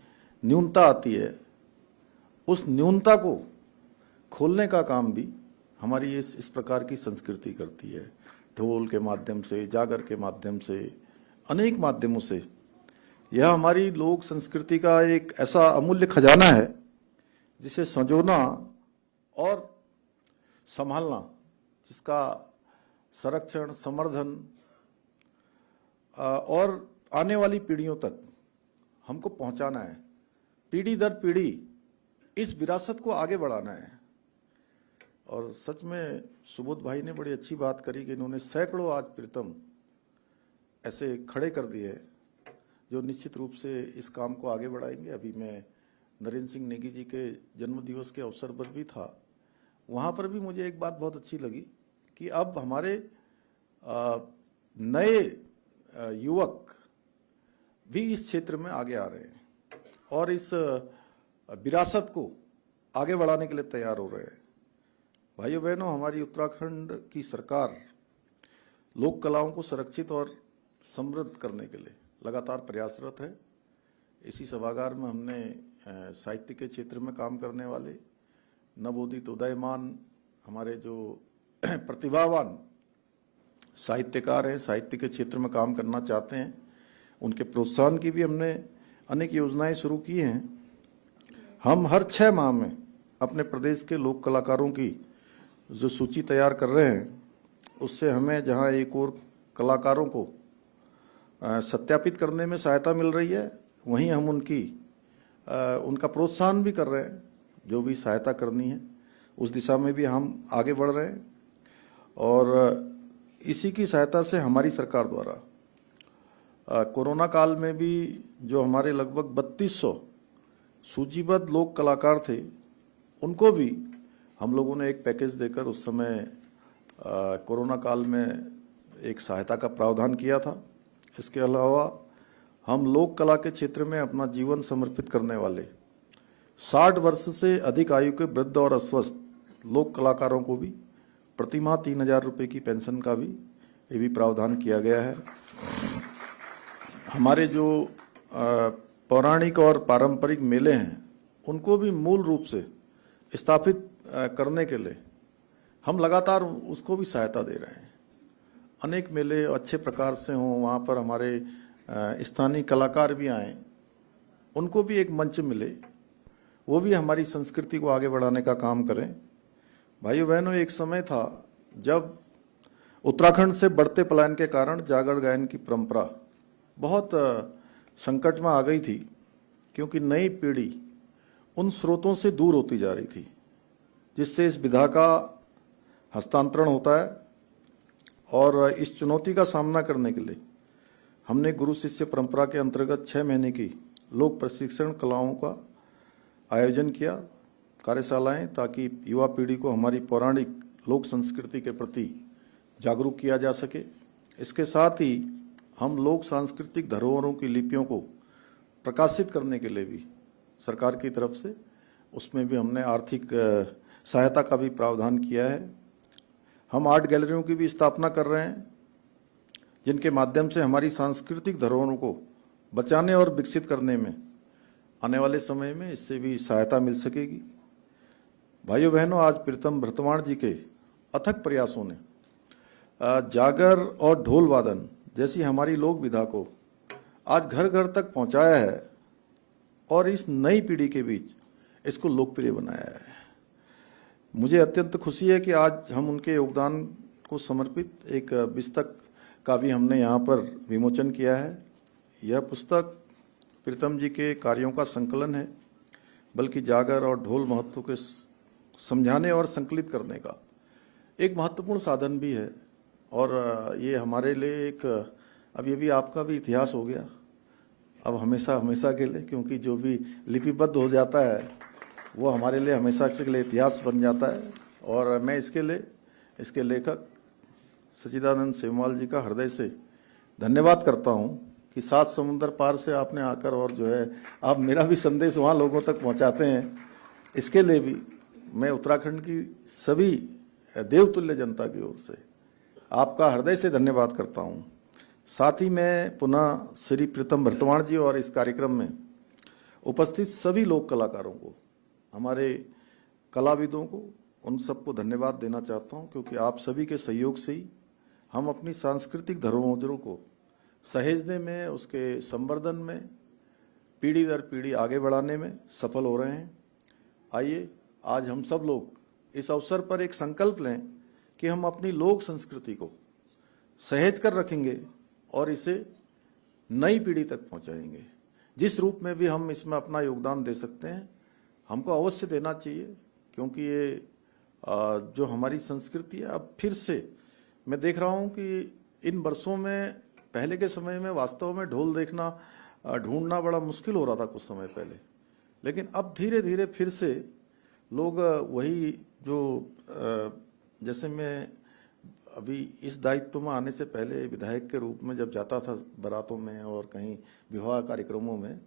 न्यूनता आती है, उस न्यूनता को खोलने का काम भी हमारी इस प्रकार की संस्कृति करती है। ढोल के माध्यम से, जागर के माध्यम से, अनेक माध्यमों से यह हमारी लोक संस्कृति का एक ऐसा अमूल्य खजाना है जिसे संजोना और संभालना, जिसका संरक्षण, संवर्धन और आने वाली पीढ़ियों तक हमको पहुंचाना है। पीढ़ी दर पीढ़ी इस विरासत को आगे बढ़ाना है। और सच में सुबोध भाई ने बड़ी अच्छी बात करी कि इन्होंने सैकड़ों आज प्रीतम ऐसे खड़े कर दिए जो निश्चित रूप से इस काम को आगे बढ़ाएंगे। अभी मैं नरेंद्र सिंह नेगी जी के जन्म दिवस के अवसर पर भी था, वहाँ पर भी मुझे एक बात बहुत अच्छी लगी कि अब हमारे नए युवक भी इस क्षेत्र में आगे आ रहे हैं और इस विरासत को आगे बढ़ाने के लिए तैयार हो रहे हैं। भाइयों बहनों, हमारी उत्तराखंड की सरकार लोक कलाओं को संरक्षित और समृद्ध करने के लिए लगातार प्रयासरत है। इसी सभागार में हमने साहित्य के क्षेत्र में काम करने वाले नवोदित उदयमान हमारे जो प्रतिभावान साहित्यकार हैं, साहित्य के क्षेत्र में काम करना चाहते हैं, उनके प्रोत्साहन की भी हमने अनेक योजनाएं शुरू की हैं। हम हर 6 माह में अपने प्रदेश के लोक कलाकारों की जो सूची तैयार कर रहे हैं, उससे हमें जहां एक और कलाकारों को सत्यापित करने में सहायता मिल रही है, वहीं हम उनका प्रोत्साहन भी कर रहे हैं। जो भी सहायता करनी है उस दिशा में भी हम आगे बढ़ रहे हैं। और इसी की सहायता से हमारी सरकार द्वारा कोरोना काल में भी जो हमारे लगभग 3200 सूचीबद्ध लोक कलाकार थे, उनको भी हम लोगों ने एक पैकेज देकर उस समय कोरोना काल में एक सहायता का प्रावधान किया था। इसके अलावा हम लोक कला के क्षेत्र में अपना जीवन समर्पित करने वाले 60 वर्ष से अधिक आयु के वृद्ध और अस्वस्थ लोक कलाकारों को भी प्रतिमाह 3000 रुपये की पेंशन का भी ये भी प्रावधान किया गया है। हमारे जो पौराणिक और पारंपरिक मेले हैं, उनको भी मूल रूप से स्थापित करने के लिए हम लगातार उसको भी सहायता दे रहे हैं। अनेक मेले अच्छे प्रकार से हों, वहाँ पर हमारे स्थानीय कलाकार भी आएँ, उनको भी एक मंच मिले, वो भी हमारी संस्कृति को आगे बढ़ाने का काम करें। भाइयों बहनों, एक समय था जब उत्तराखंड से बढ़ते पलायन के कारण जागर गायन की परंपरा बहुत संकट में आ गई थी, क्योंकि नई पीढ़ी उन स्रोतों से दूर होती जा रही थी जिससे इस विधा का हस्तांतरण होता है। और इस चुनौती का सामना करने के लिए हमने गुरु शिष्य परंपरा के अंतर्गत 6 महीने की लोक प्रशिक्षण कलाओं का आयोजन किया, कार्यशालाएं, ताकि युवा पीढ़ी को हमारी पौराणिक लोक संस्कृति के प्रति जागरूक किया जा सके। इसके साथ ही हम लोक सांस्कृतिक धरोहरों की लिपियों को प्रकाशित करने के लिए भी सरकार की तरफ से उसमें भी हमने आर्थिक सहायता का भी प्रावधान किया है। हम आर्ट गैलरियों की भी स्थापना कर रहे हैं, जिनके माध्यम से हमारी सांस्कृतिक धरोहरों को बचाने और विकसित करने में आने वाले समय में इससे भी सहायता मिल सकेगी। भाइयों बहनों, आज प्रीतम भरतवाण जी के अथक प्रयासों ने जागर और ढोल वादन जैसी हमारी लोक विधा को आज घर घर तक पहुंचाया है और इस नई पीढ़ी के बीच इसको लोकप्रिय बनाया है। मुझे अत्यंत खुशी है कि आज हम उनके योगदान को समर्पित एक पुस्तक का भी हमने यहाँ पर विमोचन किया है। यह पुस्तक प्रीतम जी के कार्यों का संकलन है, बल्कि जागर और ढोल महत्व के समझाने और संकलित करने का एक महत्वपूर्ण साधन भी है। और ये हमारे लिए एक, अब ये भी आपका भी इतिहास हो गया अब हमेशा हमेशा के लिए, क्योंकि जो भी लिपिबद्ध हो जाता है वो हमारे लिए हमेशा के लिए इतिहास बन जाता है। और मैं इसके लिए इसके लेखक सच्चिदानंद सेमवाल जी का हृदय से धन्यवाद करता हूँ कि 7 समुंदर पार से आपने आकर और जो है आप मेरा भी संदेश वहाँ लोगों तक पहुँचाते हैं। इसके लिए भी मैं उत्तराखंड की सभी देवतुल्य जनता की ओर से आपका हृदय से धन्यवाद करता हूँ। साथ ही मैं पुनः श्री प्रीतम भरतवाण जी और इस कार्यक्रम में उपस्थित सभी लोक कलाकारों को, हमारे कलाविदों को, उन सबको धन्यवाद देना चाहता हूँ, क्योंकि आप सभी के सहयोग से ही हम अपनी सांस्कृतिक धरोहरों को सहेजने में, उसके संवर्धन में, पीढ़ी दर पीढ़ी आगे बढ़ाने में सफल हो रहे हैं। आइए आज हम सब लोग इस अवसर पर एक संकल्प लें कि हम अपनी लोक संस्कृति को सहेज कर रखेंगे और इसे नई पीढ़ी तक पहुंचाएंगे। जिस रूप में भी हम इसमें अपना योगदान दे सकते हैं हमको अवश्य देना चाहिए, क्योंकि ये जो हमारी संस्कृति है, अब फिर से मैं देख रहा हूँ कि इन वर्षों में, पहले के समय में वास्तव में ढोल देखना ढूंढना बड़ा मुश्किल हो रहा था कुछ समय पहले, लेकिन अब धीरे धीरे फिर से लोग वही जो जैसे मैं अभी इस दायित्व में आने से पहले विधायक के रूप में जब जाता था बारातों में और कहीं विवाह कार्यक्रमों में,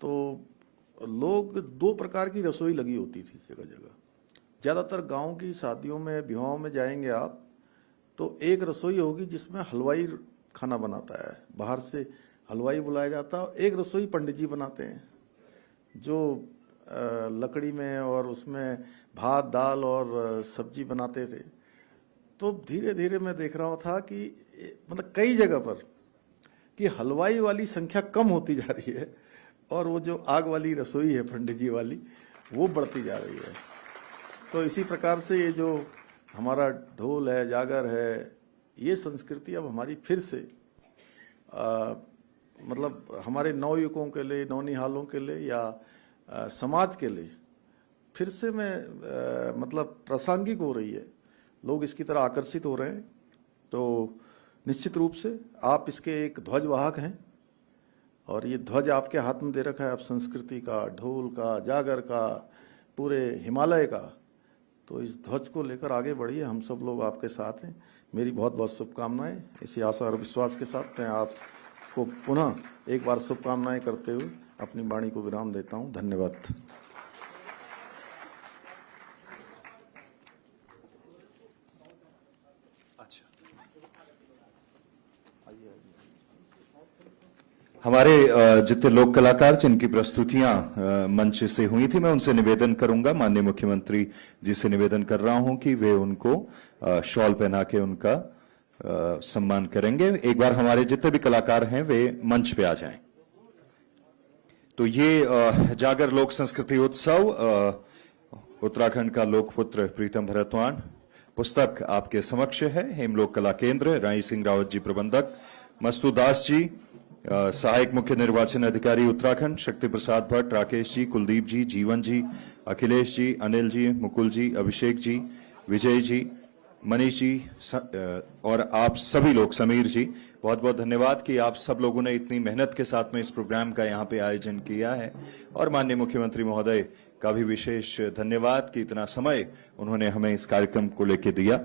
तो लोग 2 प्रकार की रसोई लगी होती थी जगह जगह। ज़्यादातर गांव की शादियों में, विवाहों में जाएंगे आप तो एक रसोई होगी जिसमें हलवाई खाना बनाता है, बाहर से हलवाई बुलाया जाता है। एक रसोई पंडित जी बनाते हैं जो लकड़ी में और उसमें भात दाल और सब्जी बनाते थे। तो धीरे धीरे मैं देख रहा था कि मतलब कई जगह पर कि हलवाई वाली संख्या कम होती जा रही है और वो जो आग वाली रसोई है पंडित जी वाली, वो बढ़ती जा रही है। तो इसी प्रकार से ये जो हमारा ढोल है, जागर है, ये संस्कृति अब हमारी फिर से मतलब हमारे नवयुवकों के लिए, नौनिहालों के लिए या समाज के लिए फिर से मतलब प्रासंगिक हो रही है। लोग इसकी तरह आकर्षित हो रहे हैं। तो निश्चित रूप से आप इसके एक ध्वजवाहक हैं और ये ध्वज आपके हाथ में दे रखा है, आप संस्कृति का, ढोल का, जागर का, पूरे हिमालय का। तो इस ध्वज को लेकर आगे बढ़िए, हम सब लोग आपके साथ हैं। मेरी बहुत बहुत शुभकामनाएं। इसी आशा और विश्वास के साथ मैं आपको पुनः एक बार शुभकामनाएं करते हुए अपनी वाणी को विराम देता हूं। धन्यवाद। हमारे जितने लोक कलाकार जिनकी प्रस्तुतियां मंच से हुई थी, मैं उनसे निवेदन करूंगा, माननीय मुख्यमंत्री जी से निवेदन कर रहा हूं कि वे उनको शॉल पहना के उनका सम्मान करेंगे। एक बार हमारे जितने भी कलाकार हैं वे मंच पे आ जाएं। तो ये जागर लोक संस्कृति उत्सव उत्तराखंड का लोकपुत्र प्रीतम भरतवाण पुस्तक आपके समक्ष है। हेमलोक कला केंद्र, राई सिंह रावत जी प्रबंधक, मस्तू दास जी सहायक मुख्य निर्वाचन अधिकारी उत्तराखंड, शक्ति प्रसाद भट्ट, राकेश जी, कुलदीप जी, जीवन जी, अखिलेश जी, अनिल जी, मुकुल जी, अभिषेक जी, विजय जी, मनीष जी और आप सभी लोग, समीर जी, बहुत बहुत धन्यवाद कि आप सब लोगों ने इतनी मेहनत के साथ में इस प्रोग्राम का यहाँ पे आयोजन किया है। और माननीय मुख्यमंत्री महोदय का भी विशेष धन्यवाद कि इतना समय उन्होंने हमें इस कार्यक्रम को लेकर दिया।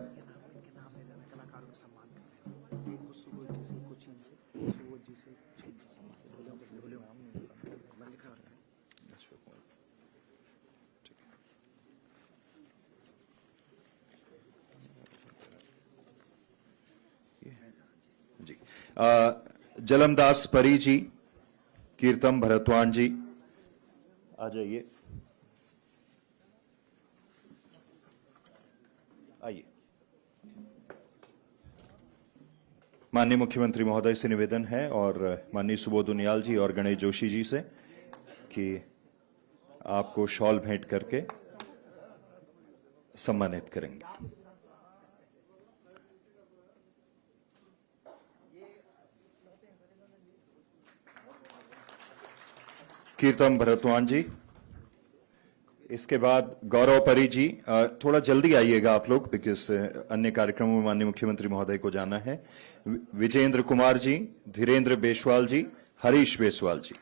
जलमदास परी जी, कीर्तम भरतवाण जी, आ जाइए, आइए। माननीय मुख्यमंत्री महोदय से निवेदन है और माननीय सुबोध उनियाल जी और गणेश जोशी जी से कि आपको शॉल भेंट करके सम्मानित करेंगे। कीर्तन भरतवाण जी, इसके बाद गौरव परी जी, थोड़ा जल्दी आइएगा आप लोग बिकॉज अन्य कार्यक्रमों में माननीय मुख्यमंत्री महोदय को जाना है। विजेंद्र कुमार जी, धीरेन्द्र बेसवाल जी, हरीश बेसवाल जी।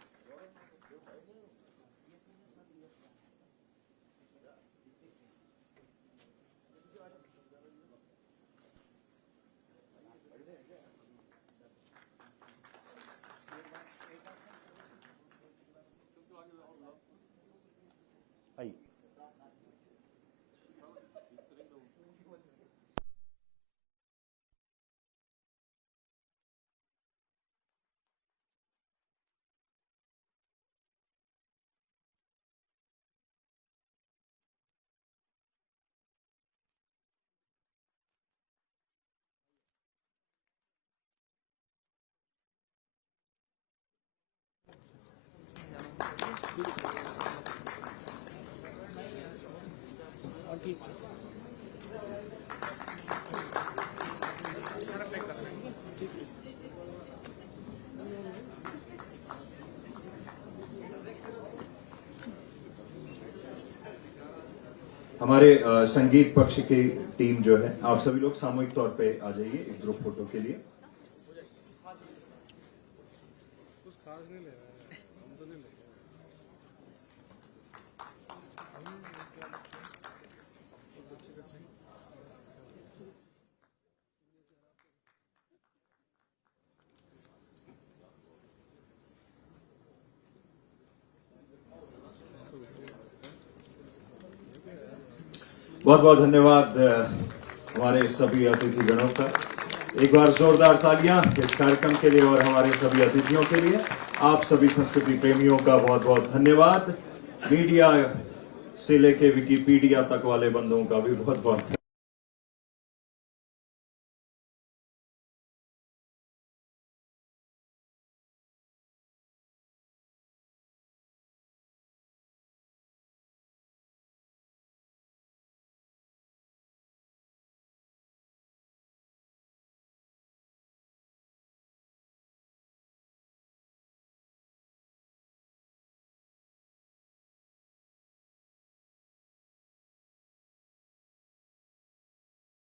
हमारे संगीत पक्ष की टीम जो है, आप सभी लोग सामूहिक तौर पे आ जाइए एक ग्रुप फोटो के लिए। बहुत बहुत धन्यवाद हमारे सभी अतिथिगणों का। एक बार जोरदार तालियां इस कार्यक्रम के लिए और हमारे सभी अतिथियों के लिए। आप सभी संस्कृति प्रेमियों का बहुत बहुत धन्यवाद। मीडिया से लेके विकिपीडिया तक वाले बंधुओं का भी बहुत बहुत